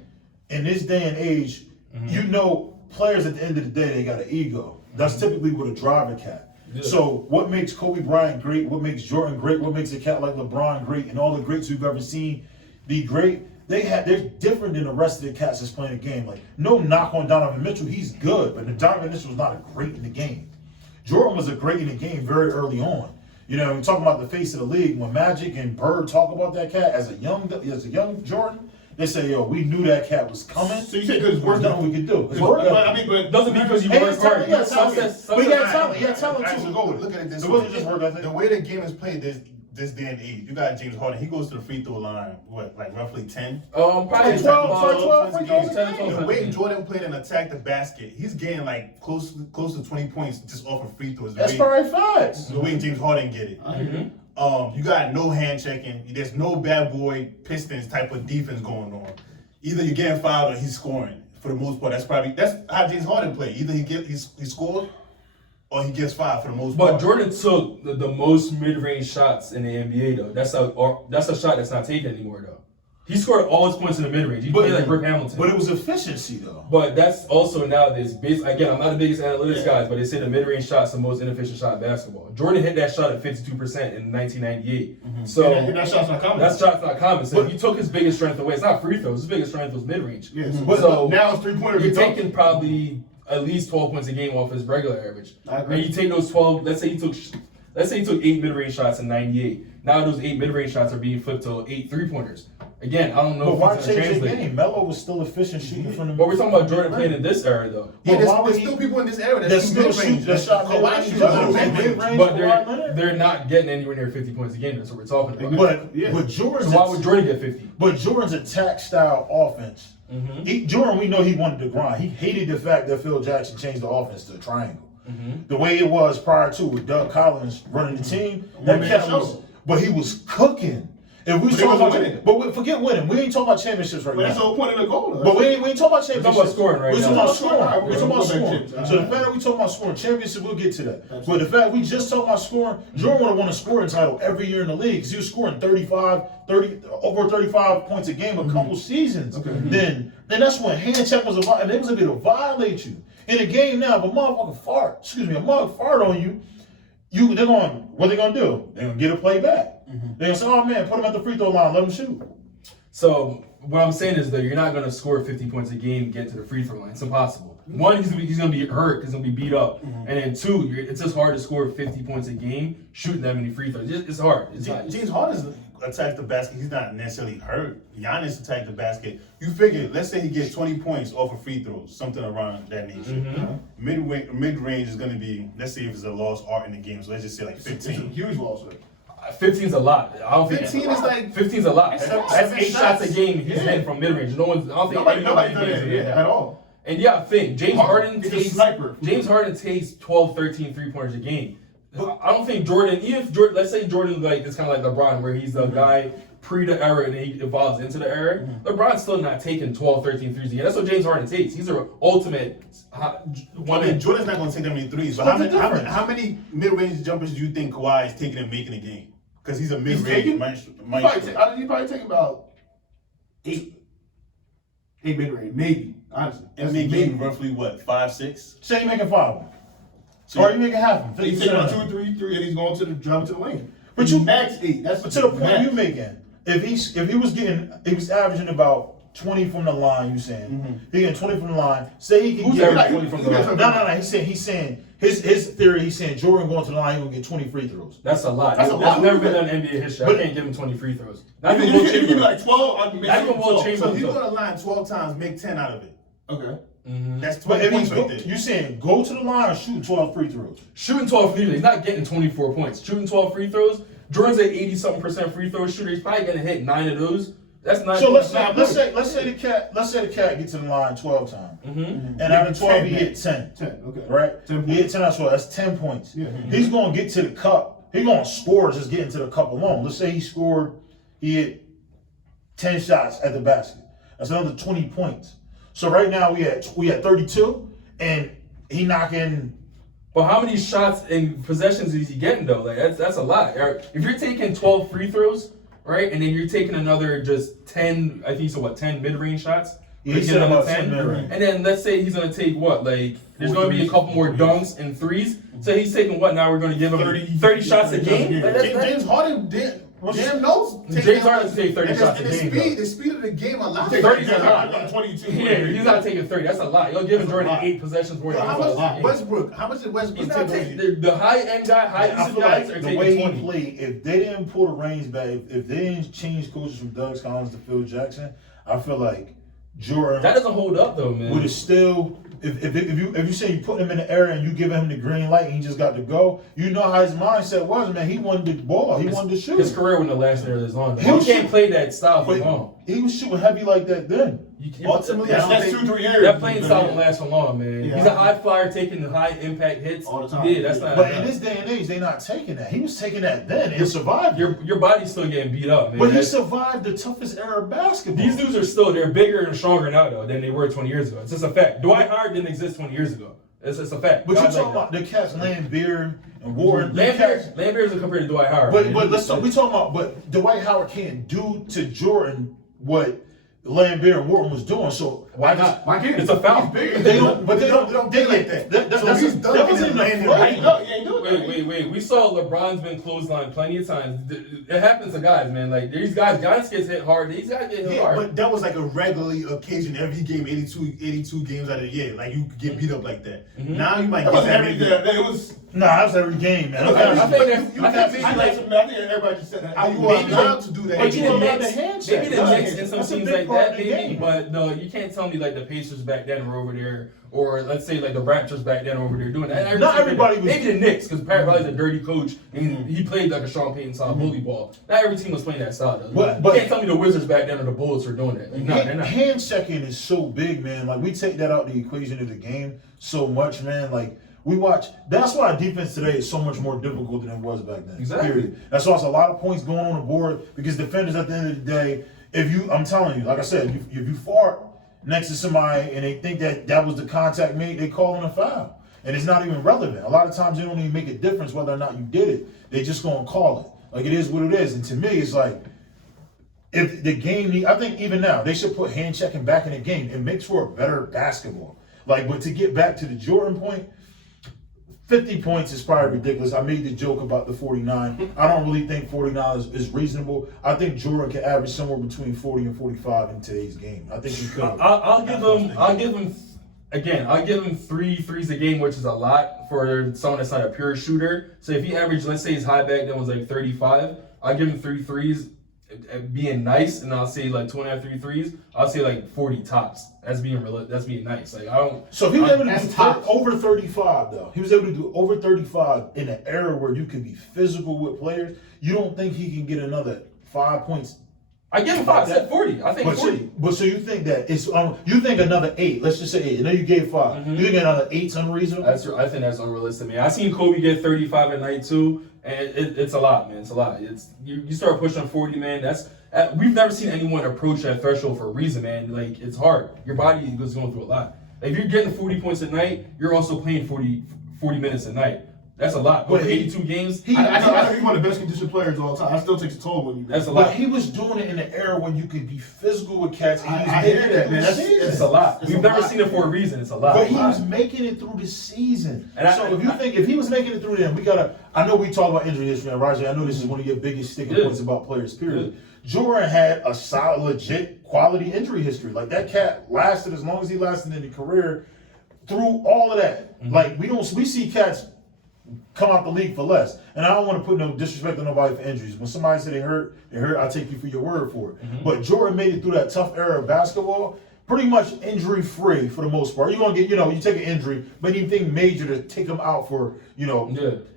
in this day and age, you know, players at the end of the day, they got an ego. That's typically what a driver cat. Yeah. So what makes Kobe Bryant great, what makes Jordan great, what makes a cat like LeBron great, and all the greats we've ever seen be great, they're different than the rest of the cats that's playing the game. Like, no knock on Donovan Mitchell, he's good, but Donovan Mitchell was not a great in the game. Jordan was a great in the game very early on. You know, we're talking about the face of the league. When Magic and Bird talk about that cat as a young Jordan, they say, yo, we knew that cat was coming. So you say because it's There's worth nothing we could do. But doesn't mean because you He work hard. had talent. But he had talent. He had talent Actually, too. Go with it. look at it this It way. wasn't just work ethic. The way the game is played this day and age, you got James Harden. He goes to the free throw line, what, like roughly 10? Probably 12 free throws a 10 game. The way Jordan played and attacked the basket, he's getting like close to 20 points just off of free throws. That's probably facts. The way James Harden get it. You got no hand checking. There's no bad boy Pistons type of defense going on. Either you're getting fouled or he's scoring. For the most part, that's how James Harden play. Either he scores or he gets fouled for the most part. But Jordan took the most mid-range shots in the NBA though. That's a shot that's not taken anymore though. He scored all his points in the mid-range. He played like Rip Hamilton. But it was efficiency though. But that's also nowadays, again, I'm not the biggest analytics guy, but they say the mid-range shot's the most inefficient shot in basketball. Jordan hit that shot at 52% in 1998. So and that shot's not common. that shot's not common. So if you took his biggest strength away, it's not free throws. His biggest strength was mid-range. Yes. But So now it's 3-pointers. you're taking probably at least 12 points a game off his regular average. I agree. And you take those 12, let's say he took 8 mid-range shots in 98. Now those 8 mid-range shots are being flipped to 8 3-pointers. Again, I don't know But why if it's going to change the translate. game? Melo was still efficient shooting from the. But we're talking about Jordan playing in this era though. Yeah, But why would there's he- still people in this era that There's shoot still mid-range. shoot that shot Kawhi shoots mid-range. But Kawhi Leonard. they're not getting anywhere near 50 points a game. That's what we're talking about. But Jordan's So why would Jordan get 50? But Jordan's attack style offense. Jordan, we know he wanted to grind. He hated the fact that Phil Jackson changed the offense to a triangle. The way it was prior to with Doug Collins running the team. That cat was, but he was cooking. If we talk about forget winning. We ain't talking about championships right But that's the now. whole point of the goal, though. But we ain't talking about championships. talking about scoring right We're talking now. about scoring. Alright, We're talking about we'll go scoring. back to- So the fact that we talking about scoring championships, we'll get to that. But the fact we just talking about scoring, Jordan would have won a scoring title every year in the league because he was scoring over 35 points a game a couple seasons. Then that's when hand check was and they was able to violate you. In a game now, if a motherfucker fart on you, what they gonna do? They're gonna get a play back. They're gonna say, oh man, put him at the free throw line, let him shoot. So what I'm saying is that you're not going to score 50 points a game and get to the free throw line. It's impossible. One, he's going to be hurt. He's going to be beat up. And then two, it's just hard to score 50 points a game shooting that many free throws. It's hard. It's not. James Harden attacked the basket. He's not necessarily hurt. Giannis attacked the basket. You figure, let's say he gets 20 points off of free throws, something around that nature. Mid-range is going to be, let's say if it's a lost art in the game, so let's just say like 15. It's a huge loss. 15's a lot. I don't think 15 is like 15's a lot. That's 8 shots a game he's Yeah. hitting from mid range. I don't think Nobody anybody done that games at all. And yeah, I think James Harden He's a takes sniper. 12, 13 3-pointers a game. I don't think Jordan, even if Jordan, let's say Jordan like is kind of like LeBron, where he's the guy pre the era and then he evolves into the era. LeBron's still not taking 12, 13 threes a game. That's what James Harden takes. He's an ultimate one. Jordan's not going to take that many threes. But how many mid-range jumpers do you think Kawhi is taking and making a game? Because he's a mid-range maestro. He probably take about 8 mid-range, maybe, honestly. And making roughly what, 5, 6? Say you making 5. So Or you making half of them. He's 50%. taking about 2 or 3, and he's going to the driving to the lane. But you max 8. That's But to the point you making, if he was averaging about 20 from the line, you saying. He getting 20 from the line. Say he can Who's get averaging 20 from the line? No. He's saying his theory, he's saying Jordan going to the line, he's gonna get 20 free throws. That's a lot. That's a lot. Never been done in NBA history. I can't give him 20 free throws. Not If even you Will give me Chamberlain. like 12, I'd be Not even Will So Chamberlain. if you go to the line 12 times, make 10 out of it. Okay. That's But 20 if points he's right there. you saying go to the line or shoot 12 free throws? Shooting 12 free throws. He's not getting 24 points. Shooting 12 free throws. Jordan's at 80-something% free throw shooter. He's probably gonna hit 9 of those. That's 9. So let's say the cat gets to the line 12 times. And out of 12 he hit 10. 10, okay. Right? 10 He hit 10 out of 12. That's 10 points. Yeah. He's gonna get to the cup. He's gonna score just getting to the cup alone. Let's say he hit 10 shots at the basket. That's another 20 points. So right now we at 32, and he knocking. But how many shots and possessions is he getting though? Like that's a lot. If you're taking 12 free throws, right, and then you're taking another just 10, I think you said what, 10 mid-range shots? Yeah, He he get said another about 10 mid-range. And then let's say he's gonna take what? Like there's gonna be a couple more dunks and threes. So he's taking what now? We're gonna give him 30 shots a game? Like, James Harden damn knows. James Harden doesn't take 30 shots a and game. the speed of the game a lot. 30's a lot. 22. Yeah, he's not taking 30. That's a lot. You're giving Jordan lot. 8 possessions worth How of much Westbrook? How much did Westbrook He's take? not taking the high-end guy, I high-usage feel guys like are the way taking he 20. played, if they didn't pull the reins back, if they didn't change coaches from Doug Collins to Phil Jackson, I feel like Jordan That doesn't hold up though, man. would have still. If you say you put him in the area and you give him the green light and he just got to go, you know how his mindset was, man. He wanted the ball, he wanted to shoot. His career wouldn't have lasted there this long. He You was can't shoot- play that style for But long. he was shooting heavy like that then. Ultimately, that's 2-3 years. That playing style won't last for long, man. Yeah. He's a high flyer taking the high impact hits All the time. Yeah, that's not. But in this day and age, they not taking that. He was taking that then and survived. your body's still getting beat up, man. But he That's- survived the toughest era of basketball. These dudes are still they're bigger and stronger now though than they were 20 years ago. It's just a fact. Dwight Howard didn't exist 20 years ago. It's a fact. But you Guys talking like about the cats Lambeer and Warren. Lambeer is compared to Dwight Howard. But man. let's talk. We talking about, but Dwight Howard can't do to Jordan what Lambeer and Warren was doing. So Why not? Why can't he? It's a foul. He's bigger. they don't. But They don't play like that. So he's that dunking wasn't and even a landing play. right. No, he ain't doing that. Wait. We saw LeBron's been clotheslined plenty of times. It happens to guys, man. Like these guys gets hit hard. These guys get hit Yeah, hard. but that was like a regularly occasion every game, 82 games out of the year. Like you could get beat up like that. Now you might That get was that every maybe. day. It was. Nah, that was every game, man. I think Everybody just said that. Are you Maybe allowed to do that? But you the allowed Knicks, the handshake. maybe the Knicks and some That's a teams big like part that, of the maybe. game. But no, you can't tell me like the Pacers back then were over there, or let's say like the Raptors back then were over there doing that. Not everybody was- Maybe the Knicks, because Pat Riley's a dirty coach and he played like a Sean Payton style bully ball. Not every team was playing that style. Though. But- you can't tell me the Wizards back then or the Bullets were doing that. Like, no, they're not. Hand checking is so big, man. Like we take that out the equation of the game so much, man. Like we watch. That's why defense today is so much more difficult than it was back then. Exactly. Period. That's why it's a lot of points going on the board because defenders at the end of the day, I'm telling you, like I said, if you fart next to somebody and they think that was the contact made, they call it a foul, and it's not even relevant. A lot of times they don't even make a difference whether or not you did it. They just gonna call it. Like it is what it is. And to me, it's like. If the game, I think even now they should put hand checking back in the game. It makes for a better basketball. Like, but to get back to the Jordan point, 50 points is probably ridiculous. I made the joke about the 49. I don't really think 49 is reasonable. I think Jordan can average somewhere between 40 and 45 in today's game. I think he could. I'll give him. Again, I'll give him 3 threes a game, which is a lot for someone that's not a pure shooter. So if he averaged, let's say his high back then was like 35, I'll give him 3 threes. Being nice, and I'll say like 2.5, 3 threes. I'll say like 40 tops. That's being nice. Like I don't. So if he was able to That's do tops. over 35, though, he was able to do over 35 in an era where you can be physical with players. You don't think he can get another 5 points? I give him 5. I said 40. I think 40. So you think that it's you think another 8? Let's just say 8. And then you gave 5. You think another 8's unreasonable? I think that's unrealistic, man. I seen Kobe get 35 at night too, and it's a lot, man. It's a lot. It's you start pushing 40, man. We've never seen anyone approach that threshold for a reason, man. Like it's hard. Your body is going through a lot. Like, if you're getting 40 points a night, you're also playing 40 minutes a night. That's a lot. Over 82 games. I think he's one of the best conditioned players of all time. I still takes a toll when you. That's a lot. But he was doing it in an era when you could be physical with cats. And he was I making hear it that, through man. the That's- season. It's a lot. It's We've a never lot. seen it for a reason. It's a lot. But he was making it through the season. And if he was making it through then, I know we talk about injury history, and Roger, I know this is one of your biggest sticking points about players, period. Jordan had a solid, legit quality injury history. Like that cat lasted as long as he lasted in his career through all of that. Like we see cats come out the league for less. And I don't want to put no disrespect on nobody for injuries. When somebody say they hurt, I take you for your word for it. But Jordan made it through that tough era of basketball pretty much injury free for the most part. You're gonna get, you take an injury, but anything major to take him out for,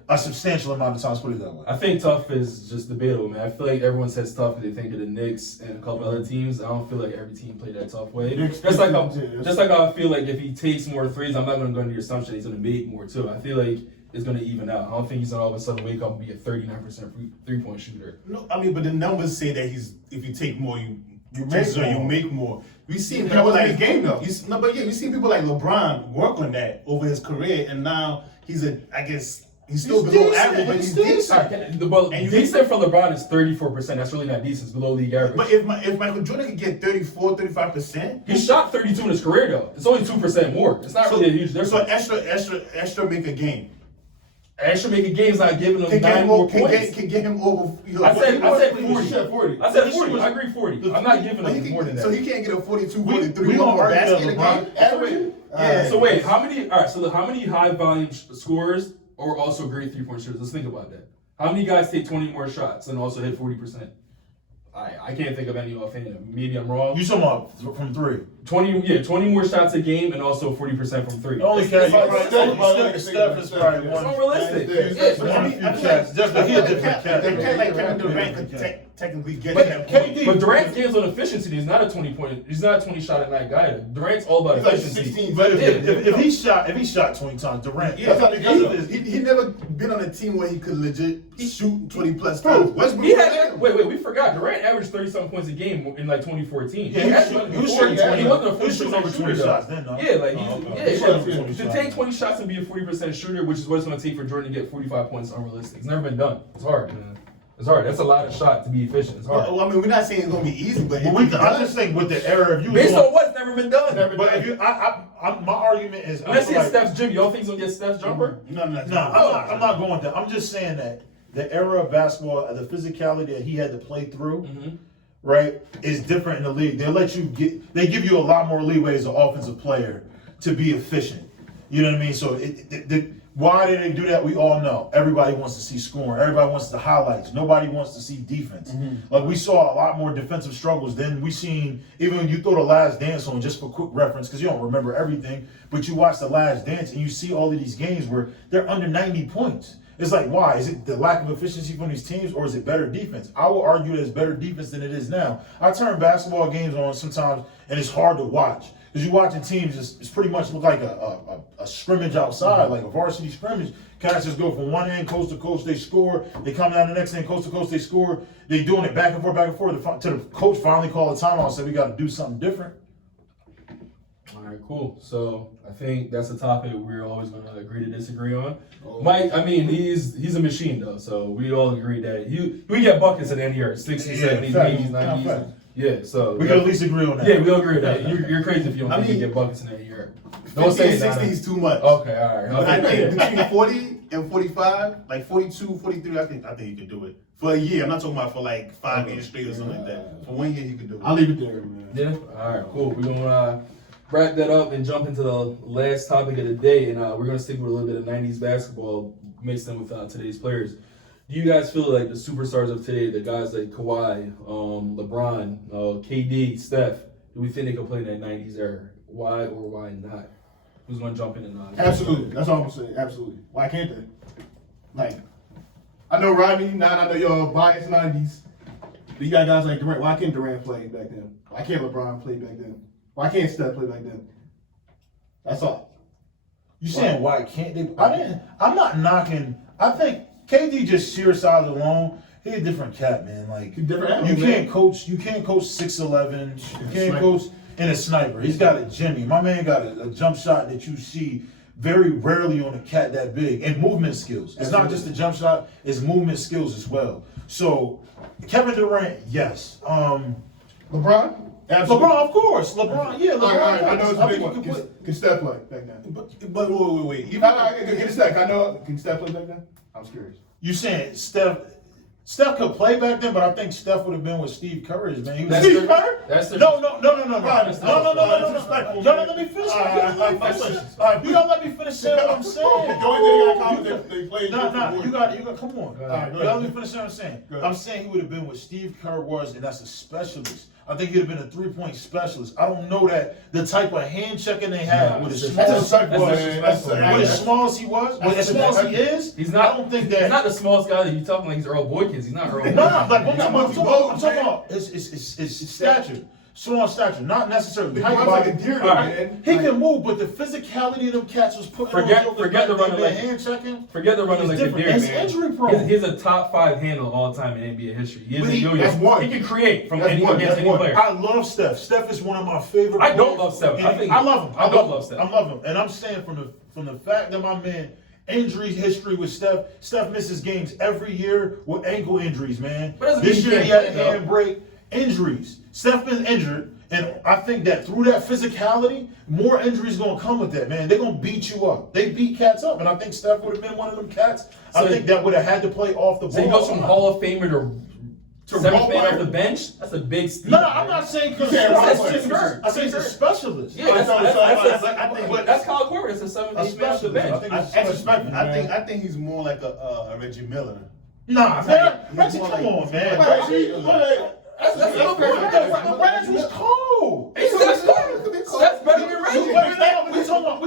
a substantial amount of time. Let's put it that way. I think tough is just debatable, man. I feel like everyone says tough because they think of the Knicks and a couple other teams. I don't feel like every team played that tough way. Just like I feel like if he takes more threes, I'm not gonna go into the assumption he's gonna make more too. I feel like it's gonna even out. I don't think he's gonna all of a sudden wake up and be a 39% three-point shooter. No, I mean, but the numbers say that if you take more, you make more. We see That people wasn't like his game though. we see people like LeBron work on that over his career, and now he's still below average, but he's decent. Decent for LeBron is 34%. That's really not decent. It's below league average. But if Michael Jordan could get 34, 35%, he shot 32 in his career though. It's only 2% more. It's not really a huge difference. so extra make a game. Extra making games not giving him Can 9 more points. Can get him over. I said 40. I said 40. I agree 40. I'm not giving him more than that. So he can't get a 42, We 43 gonna more argue basket in a LeBron. game. Average? Yeah. So wait, how many high volume scorers are also great 3-point shooters? Let's think about that. How many guys take 20 more shots and also hit 40%? I can't think of any offhand. Maybe I'm wrong. You talking about from three? 20 more shots a game and also 40% from three. The only cat Steph is probably It's one. unrealistic. Yeah, One of the few cats. Just like he a different cat. They can't like Kevin Durant could technically get But to that point. KD But Durant's game's on efficiency. He's not a 20-point. He's not a 20 shot a night guy. Durant's all about He's like efficiency. 16. But if he shot 20 times, Durant. Yeah, that's how they because do of it. his- He never been on a team where he could legit shoot 20 plus times. Westbrook He had we forgot. Durant averaged 30-something points a game in like 2014. Yeah, he had he was shooting 20. He wasn't a he was shooting 40% over 20 shooter. shots then, though. Yeah, like He to shot take 20 shots and be a 40% shooter, which is what it's going to take for Jordan to get 45 points, is unrealistic. It's never been done. It's hard, man. It's hard. That's a lot of shot to be efficient. It's hard. Well, I mean, we're not saying it's gonna be easy, but I just think with the era of you. Based on what's never been done. But if you, my argument is, Unless he has Steph's jump, y'all think he's gonna get Steph's jumper? No, I'm not going there. I'm just saying that the era of basketball, the physicality that he had to play through, right, is different in the league. They give you a lot more leeway as an offensive player to be efficient. You know what I mean? So why did they do that? We all know. Everybody wants to see scoring. Everybody wants the highlights. Nobody wants to see defense. Like we saw a lot more defensive struggles than we seen. Even when you throw The Last Dance on, just for quick reference, because you don't remember everything, but you watch The Last Dance and you see all of these games where they're under 90 points. It's like, why? Is it the lack of efficiency from these teams, or is it better defense? I will argue that it's better defense than it is now. I turn basketball games on sometimes, and it's hard to watch. Because you watching teams, it's pretty much look like a scrimmage outside, like a varsity scrimmage. Cats just go from one end, coast to coast, they score. They come down the next end, coast to coast, they score. They doing it back and forth, till the coach finally call a timeout and say, we got to do something different. All right, cool. So I think that's a topic we're always going to agree to disagree on. Mike, I mean, he's a machine, though, so we all agree that we get buckets in any year, 60s, 70s, 80s, 90s. Yeah, so We can at least agree on that. Yeah, we all agree with that. You're crazy if you don't think you get buckets in that year. Don't 50 say and 60 is too much. Okay, all right. But I think between 40 and 45, like 42, 43, I think you could do it. For a year. I'm not talking about for like 5 years straight or something like that. For 1 year, you could do it. I'll leave it there, man. Yeah? All right, cool. We're going to wrap that up and jump into the last topic of the day. And we're going to stick with a little bit of 90s basketball mixed in with today's players. Do you guys feel like the superstars of today, the guys like Kawhi, LeBron, KD, Steph, do we think they can play in that 90s era? Why or why not? Who's going to jump in and Absolutely. That's all I'm saying. Absolutely. Why can't they? Like, I know Rodney, I know y'all biased 90s. But you got guys like Durant. Why can't Durant play back then? Why can't LeBron play back then? Why can't Steph play back then? That's all. You saying why can't they? I'm not knocking. I think KD just sheer size alone, he a different cat, man. Like Different you animal, can't man. coach. You can't coach 6'11". You can't Sniper. coach in a sniper. He's got a Jimmy. My man got a jump shot that you see very rarely on a cat that big, and movement skills. It's not just the jump shot; it's movement skills as well. So Kevin Durant, yes. LeBron? Absolutely. LeBron, of course. LeBron, yeah. LeBron. All right, I know it's a I big think one. you could Can Steph play back then? But wait. Get a stack. I know. Can Steph play back then? I'm curious. You saying Steph? Steph could play back then, but I think Steph would have been what Steve Kerr is, man. He was That's Steve the- Kerr? that's the- No, that's the- let me finish. You don't let me finish saying what I'm saying. The only thing I comment they played. Nah, you got, come on. Go ahead, go You ahead. let me finish what I'm saying. Go ahead. I'm saying he would have been what Steve Kerr was, and that's a specialist. I think he'd have been a 3-point specialist. I don't know that the type of hand checking they had with as small as he was, with as small as he was, with as small as he is. He's not. I don't think He's that. not the smallest guy that you talking like he's Earl Boykins. He's not Earl. No, Boykins. like I'm talking about his stature, small stature, not necessarily height. He like a deer, man. He can move, but the physicality of them cats was putting Forget on the their running like hand checking. Forget the running He's like a different. deer, He's man. injury prone. He's a top 5 handle all time in NBA history. He is But a he- yo-yo. that's one. He can create from That's any one. against That's any one. player. I love Steph. Steph is one of my favorite. I don't players. love Steph. And I love him. I don't love Steph. I love him, and I'm saying from the fact that my man injury history with Steph. Steph misses games every year with ankle injuries, man. But doesn't This mean year he he had a can't play, hand break. Injuries. Steph been injured. And I think that through that physicality, more injuries gonna come with that, man. They're gonna beat you up. They beat cats up, and I think Steph would have been one of them cats. I So- think that would have had to play off the ball. So he goes from Hall of Famer to seventh role man off player? the bench. That's a big steal. No, I'm not saying because Yeah, I say he's a specialist. Yeah, I think that's Kyle Korver. That's a 7th, 8th man off the bench. I think he's more like a Reggie Miller. Nah, man. Reggie, more come like- on, man. That's a good point. Reggie was cold. That's better than Reggie. We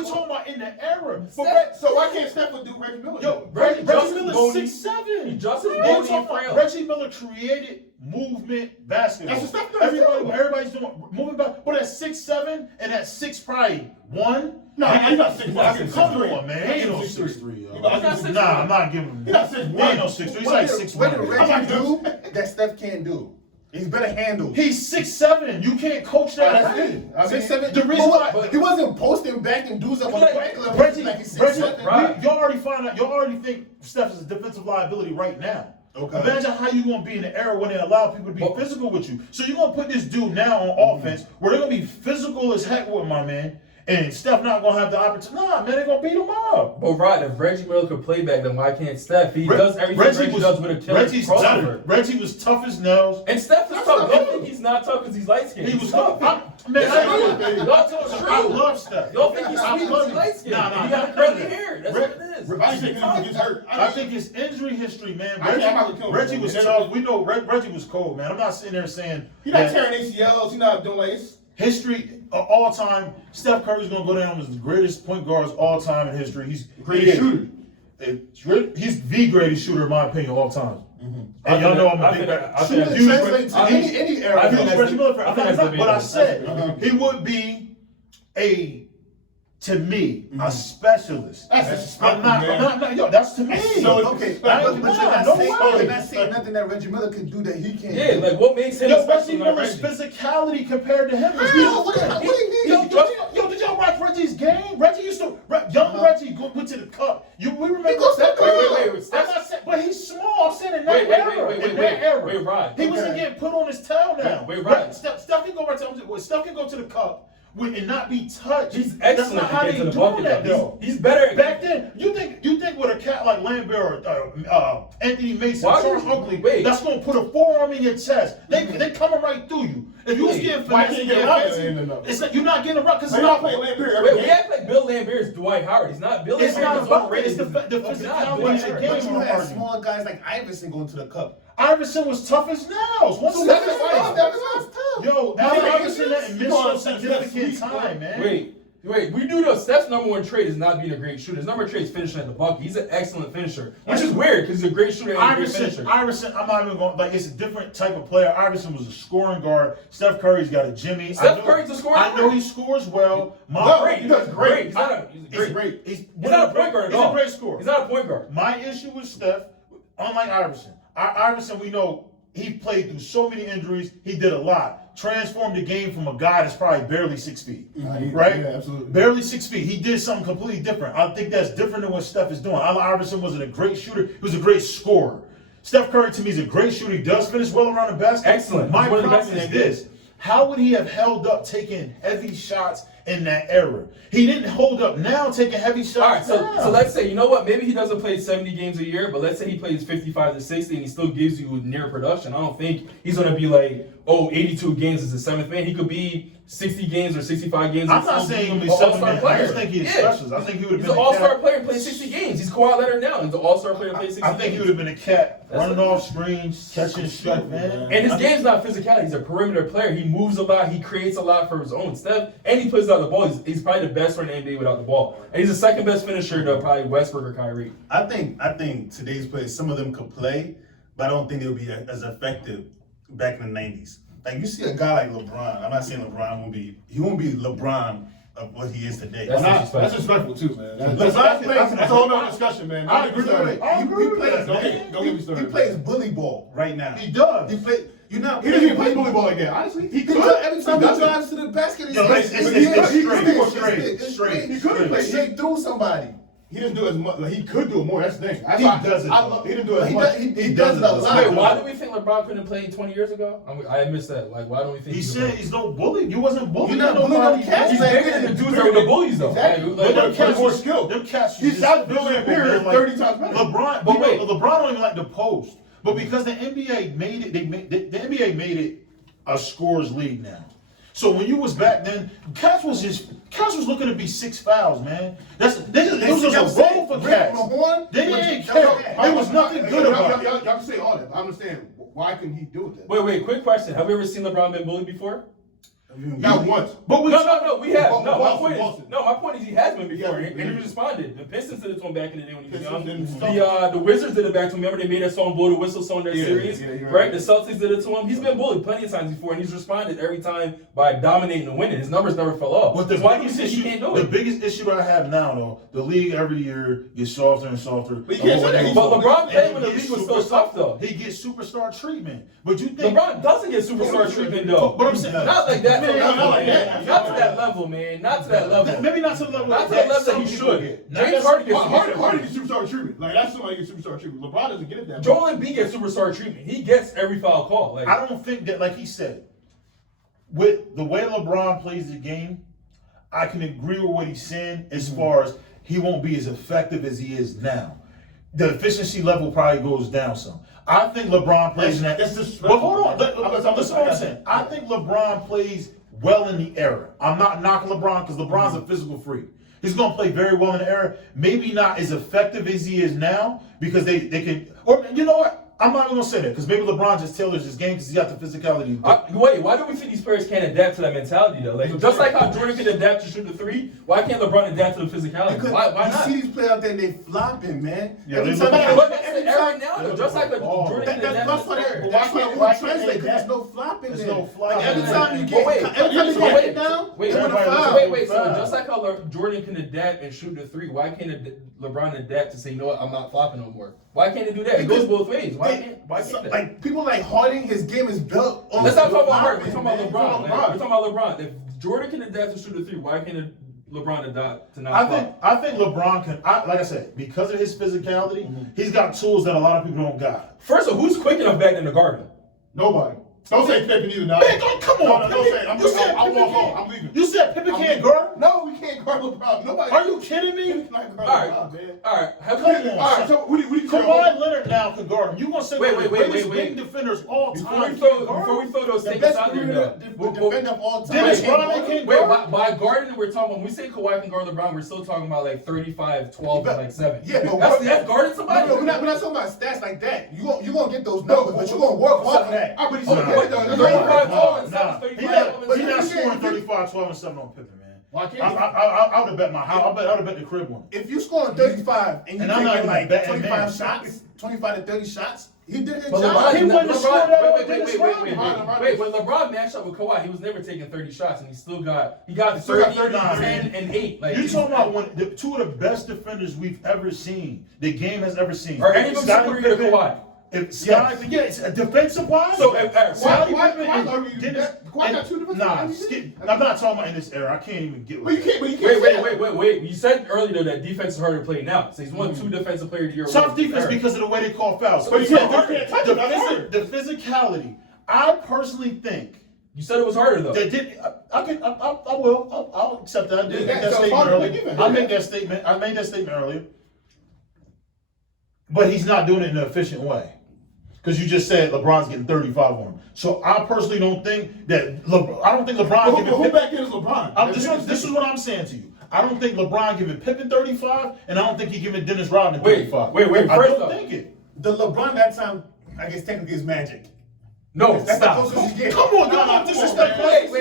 talking about in the era. So why can't Steph do Reggie Miller? Yo, Reggie Reggie Miller's Miller's bony. 6'7". He just as What bony you talking and about? frail. Reggie Miller created movement basketball. That's what Steph does, too. Everybody's doing moving back. But at 6'7" and at 6 probably 1. No, he's not 6'1". Come on, man. He ain't no 6'3", yo. Nah, I'm not giving him. He's not He 6'1". ain't no 6'3". He's like 6'1". What did Reggie do that Steph can't do? He's better handled. He's 6'7". You can't coach that. That's it. I mean, 6'7". The reason why But he wasn't posting back and dudes up on the court club Reggie, like he's Reggie, 6'7". Right. y'all already find out. Y'all already think Steph is a defensive liability right now. Okay. Imagine how you gonna be in the era when they allow people to be physical with you. So you're gonna put this dude now on offense where they're gonna be physical as heck with my man, and Steph not gonna have the opportunity. Nah, man, they're gonna beat him up. But Rod, if Reggie Miller could play back, then why can't Steph? He does everything Reggie does with a killer crossover. Reggie was tough as nails. And Steph is tough. Don't think he's not tough because he's light skinned. He was tough. Man, I love Steph. Y'all think he's sweet because he's light skinned. Nah, He got curly hair. That's what it is. I think he gets hurt. I think it's injury history, man. I think I'm about to kill him. Reggie was tough. We know Reggie was cold, man. I'm not sitting there saying He's not that tearing ACLs. He's not doing like this. history all time. Steph Curry's gonna go down as the greatest point guards all time in history. He's Greatest shooter. He's the greatest shooter in my opinion all time. And y'all know I'm a big Shooting huge translates to any era. I think huge that's Reggie Miller fan. I think that's But I debatable. said he would be to me, a specialist. That's I'm disrespectful, not, yo, that's to me. So, Okay, I but ain't- you're nah, not no saying, way. you're not saying nothing that Reggie Miller could do that he can't Yeah, do. like what makes him Yo, special? Reggie Not Miller's Reggie? physicality compared to him is How? What do you mean? Yo, did y'all watch Reggie's game? Reggie used to, young Reggie went to the cup. We remember goes to the that. cup. Wait. I'm not saying, but he's small. I'm saying in that Wait, era. wait, In that era. wait, Rod. He wasn't getting put on his tail now. Wait, Rod. Steph can go right to Steph can go to the cup and not be touched. He's That's excellent not how at they getting to the doing bucket. that though. though. He's better. Back then, you think with a cat like Lambert or Anthony Mason, Why Charles would you- Oakley, wait. that's gonna put a forearm in your chest. They coming right through you. If you was Wait, getting why finesse can't and you get getting around fancy, it? it's like you're not getting around because They're not playing Lambert every Wait, we game. act like Bill Lambert is Dwight Howard. He's not. Bill it's Lambert not is about overrated. it's the He's not physicality of Dwight the Howard. But game. you I'm had arguing. small guys like Iverson going to the cup. Iverson was tough as nails. Once So Steph that's is tough. right. That was tough. Yo, That's Allen what Iverson it is. missed You some know, significant that's time, man. Wait, we do know Steph's number one trait is not being a great shooter. His number one trait is finishing at the bucket. He's an excellent finisher, which is weird because he's a great shooter and a great finisher. Iverson, I'm not even going, like, it's a different type of player. Iverson was a scoring guard. Steph Curry's got a Jimmy. Steph Curry's a scoring I know guard. he scores well. Great. He does great. He's not a great. He's not a point guard at all. He's a great scorer. He's not a point guard. My issue with Steph, unlike Iverson, Iverson, we know he played through so many injuries. He did a lot. Transformed the game from a guy that's probably barely 6 feet. Right? Yeah, absolutely. Barely 6 feet. He did something completely different. I think that's different than what Steph is doing. Allen Iverson wasn't a great shooter. He was a great scorer. Steph Curry, to me, is a great shooter. He does finish well around the basket. Excellent. My He's one of the problem best in is the NBA. this. How would he have held up taking heavy shots in that era. He didn't hold up now taking heavy shots. All right, so let's say, you know what? Maybe he doesn't play 70 games a year, but let's say he plays 55 to 60 and he still gives you near production. I don't think he's going to be like, 82 games as the seventh man. He could be 60 games or 65 games. I'm not saying he's going to be seventh man. I just think he's special. I think he would have been an all-star player playing 60 games. He's Kawhi Leonard now. He's an all-star player playing 60 games. I think he would have been a cat running off screens, catching stuff, man. And his game's not physicality. He's a perimeter player. He moves a lot. He creates a lot for his own stuff. And he plays without the ball. He's probably the best player in the NBA without the ball. And he's the second best finisher to probably Westbrook or Kyrie. I think today's players, some of them could play, but I don't think they'll be as effective back in the 90s. Like you see a guy like LeBron. I'm not saying LeBron won't be LeBron of what he is today. That's disrespectful too, man. That's a whole other discussion, man. I agree with it. Don't get me started. He plays bully ball right now. He does. He play. You're not. He doesn't even play bully ball like that. Honestly, He could. Every time he drives to the basket, it's straight. He could play straight through somebody. He doesn't do as much. Like, he could do it more. That's the thing. He does it. He didn't do it as much. He does it a lot. Wait, why do we think LeBron couldn't play 20 years ago? I missed that. Like, why don't we think He said he's no bully. You wasn't bullying. You're not bullying nobody. cats. He's bigger than the dudes that were the bullies, though. Exactly. Like, Them cats more skilled. Them cats. He's out building a period 30 times better. LeBron. But wait. LeBron don't even like the post. But because the NBA made it, the NBA made it a scorers league now. So when you was back then, Cats was looking to be 6 fouls, man. It was just a roll for Cats. They didn't care. There was nothing good about it. Y'all can say all that. I understand. Why couldn't he do it then? Wait, quick question. Have we ever seen LeBron been bullied before? Not once. But we No, we have. Boston. My point is he has been before, Yeah, and he responded. The Pistons did it to him back in the day when he was Pistons young. didn't The Wizards did it back to him. Remember they made that song "Blow the Whistle" song in their series, you're right? The Celtics did it to him. He's been bullied plenty of times before, and he's responded every time by dominating and winning. His numbers never fell off. But Why do you think he can't do the it? biggest issue I have now, though, the league every year gets softer and softer. But you can't say that. But LeBron played when And the he league gets was still tough, though. He gets superstar treatment. But you think LeBron doesn't get superstar treatment, though. But I'm saying Not like that. Not like that. Not to that level, man. Not to that level. Maybe not to the level. Not to the level that he should. James Harden gets Harden gets superstar treatment. Like that's somebody gets superstar treatment. LeBron doesn't get it that much. Joel Embiid gets superstar treatment. He gets every foul call. Like, I don't think that, like he said, with the way LeBron plays the game, I can agree with what he's saying as far as he won't be as effective as he is now. The efficiency level probably goes down some. I think LeBron plays in that. But hold on. Listen what I'm saying. I think LeBron plays well in the era. I'm not knocking LeBron because LeBron's a physical freak. He's going to play very well in the era. Maybe not as effective as he is now because they can. Or you know what? I'm not even going to say that because maybe LeBron just tailors his game because he's got the physicality. Wait, why do we think these players can't adapt to that mentality though? Like just like how Jordan can adapt to shoot the three, why can't LeBron adapt to the physicality? Because Why not? you see these players out there and they flopping, man. Yeah, Every they time look- But that's the era now though. Just like Jordan can adapt that's to why the that- era. that's why it won't translate because there's no flopping There's there. no flopping. Every time you But get, wait, every time you so get wait, hit down, wait, they want to everybody foul. Wait, so Foul. just like how Jordan can adapt and shoot the three, why can't LeBron adapt to say, you know what, I'm not flopping no more? Why can't he do that? It goes both ways. Why can't that? Like people like Harden, his game is built on. Let's not talk about Harden. We're flopping, talking about man. LeBron. We're talking about LeBron. If Jordan can adapt to shoot the three, why can't LeBron adapt to not flop? I think LeBron can. Like I said, because of his physicality, he's got tools that a lot of people don't got. First of all, who's quick enough back in the garden? Nobody. Don't say Pippen either. Now. Man, come on. No, don't say it. I'm Pippen walking. I'm leaving. You said Pippen can't guard? No, we can't guard LeBron. Nobody. Are you kidding me? Not guard All right, LeBron, man. all right. Come on. All right. So what do you Kawhi Leonard now can guard him. You gonna say Wait, one of the wait, greatest wait. wing defenders all Before time? we throw those The things best out there, defender of all time. Dennis Can't Rodman guard. can't Wait, guard. by guarding, we're talking, when we say Kawhi can guard LeBron, we're still talking about like 35, 12, and like 7. Yeah, but That's guarding somebody? No, we're not talking about stats like that. You gonna get those numbers, but you gonna work off of that. But he's Oh, wait, 35, 12, and 7, Nah, 35, He's not scoring 35, 12, and 7 on Pippen, man. Why can't I would have bet my house. I would have bet the crib one. If you scoring 35 and you And I'm not taking even like betting 25 man. shots, 25 to 30 shots, he did his But job. LeBron, He wouldn't have scored that on Dennis wait. When LeBron matched up with Kawhi, he was never taking 30 shots, and he got still 30, got 10, and 8. Like, You talking about two of the best defenders we've ever seen, the game has ever seen. Are any of them Scottie superior to Pippen, Kawhi? It's a defensive wise. So, all right, Scottie Why Pippen are and you Dennis. Kawhi got 2 defensive Nah, MVP? I'm not talking about in this era. I can't even get But with you that. can't say that. Wait. You said earlier that defense is harder to play now. So he's won 2 defensive player of the year. Tough defense because of the way they call fouls. But you can't touch it, that's harder. The physicality. I personally think You said it was harder though. I'll accept that. I did make that statement earlier. I made that statement earlier. But he's not doing it in an efficient way. Because you just said LeBron's getting 35 on him. So I personally don't think that I don't think LeBron giving Who back in is LeBron? This is what I'm saying to you. I don't think LeBron giving Pippen 35, and I don't think he giving Dennis Rodman 35. Wait. I First don't think it. The LeBron that time, I guess technically is Magic. No, That's stop. the closest you get. Come on, don't disrespect. Wait.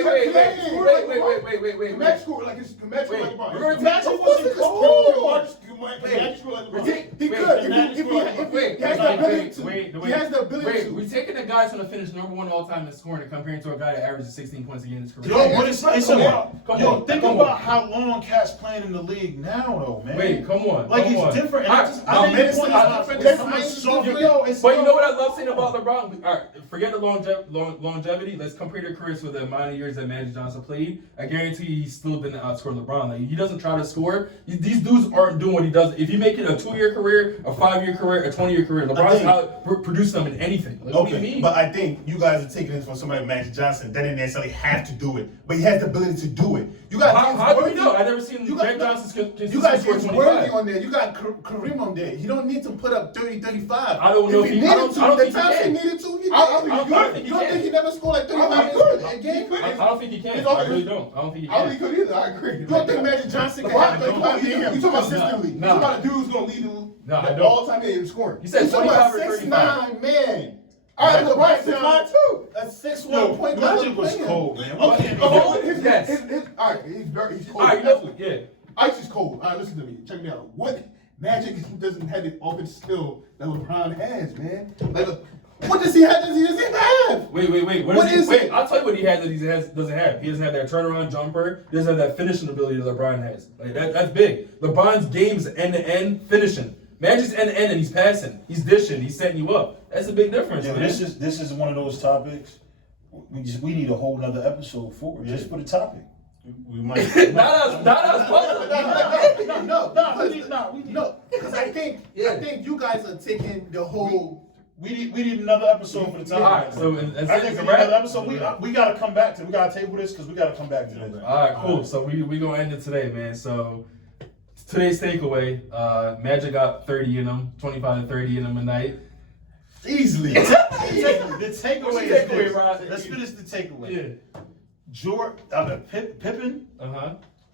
Max scored like it's Max scored like LeBron. Remember Magic wasn't cold. He could. He has the ability to. He has the ability to. We're taking a guy who's gonna finish #1 all time in scoring and comparing to a guy that averages 16 points a game in his career. Yo, but it's about. Come Yo, on, think come about on. how long Cat's playing in the league now, though, man. Wait, come on. Like come he's on. different. And I think the point is That's how much softer. Yo, it's but you know what I love saying about LeBron? All right, forget the longevity. Let's compare their careers with the amount of years that Magic Johnson played. I guarantee you he still didn't outscore LeBron. Like, he doesn't try to score. These dudes aren't doing what he does. If you make it a 2-year career, a 5-year career, a 20-year career, LeBron's out produce them in anything. Like, what do you mean? But I think you guys are taking this from somebody like Magic Johnson that didn't necessarily have to do it, but he has the ability to do it. You got how do we know? I've never seen Magic Johnson You got score James 25. Worthy on there. You got Kareem on there. You don't need to put up 30, 35. I don't know if he needed to. I don't The think he times he can. needed to, he did. I don't think he You don't can. think he never scored like 35 a game? I don't think he can. I really don't. I don't think he I don't think can. he could either. I agree. You don't think Magic Johnson can have 35 You games talking about consistently? You talking about a dude who's gonna lead I the don't. all-time in scoring? He said You talking 25 about or 35. 6'9", man. All right, LeBron LeBron 6'9" too. A 6'1" Yo, point guard. Magic was cold, man. Okay. Okay. Oh, His, yes. all right, he's cold. All right, you know, Absolutely. yeah. Ice is cold. All right, listen to me. Check me out. What Magic doesn't have the offense skill that LeBron has, man. Like, what does he have? Does he have? Wait. What is it? I'll tell you what he has that he doesn't have. He doesn't have that turnaround jumper. He doesn't have that finishing ability that LeBron has. Like that's big. LeBron's game is end-to-end finishing. Magic's end-to-end and he's passing. He's dishing. He's setting you up. That's a big difference, Yeah, man. this is one of those topics. We need a whole nother episode for it, just for the topic. We might. not us. No, because I think you guys are taking the whole. We need another episode for the topic. All right, so I think we need another episode. We gotta come back to. We gotta table this because we gotta come back to this. All right, cool. So we gonna end it today, man. So today's takeaway: Magic got 30 in them, 25 to 30 in them a night. Easily. The takeaway is this. Rod? Let's finish the takeaway. Yeah. Pippen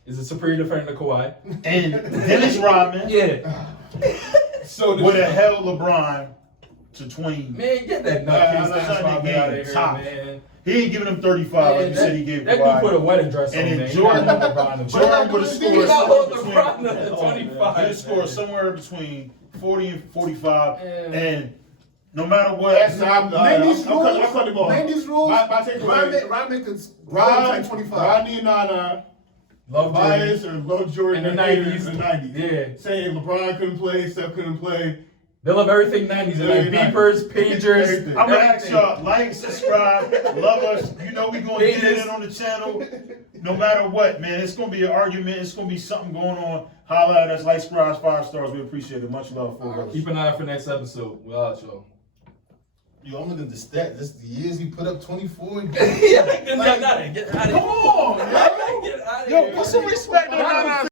Is a superior defender to Kawhi. and Dennis Rodman Yeah. So would have held LeBron to 20. Man, get that nutcase Sunday ass Rodman game out of here, top. man. He ain't giving him 35 like you said he gave That dude put a Kawhi. wedding dress on, And then man. Jordan- LeBron. Jordan would have He scored got somewhere hold LeBron between. to 25. He'd score somewhere between 40 and 45, Yeah. and no matter what. That's not. Ladies' I'm cutting the ball. Ladies' rules. My takeaway. Rodman could Rod, like 25. Rodney and Nana, Love Jordan. bias or love Jordan In the and 90s. In the 90s. Yeah. Saying LeBron couldn't play, Steph couldn't play. They love everything 90s. They like Yeah, beepers, pagers. Everything. I'm gonna ask y'all, like, subscribe, love us. You know we gonna get it in on the channel. No matter what, man. It's gonna be an argument. It's gonna be something going on. Holla at us, like, subscribe, 5 stars. We appreciate it. Much love for us. Keep an eye out for next episode. We'll out, y'all. Yo, I'm looking at the stat. This the years he put up 24. Get out of here. Come on, man. Get out of Yo, here. put some respect on that.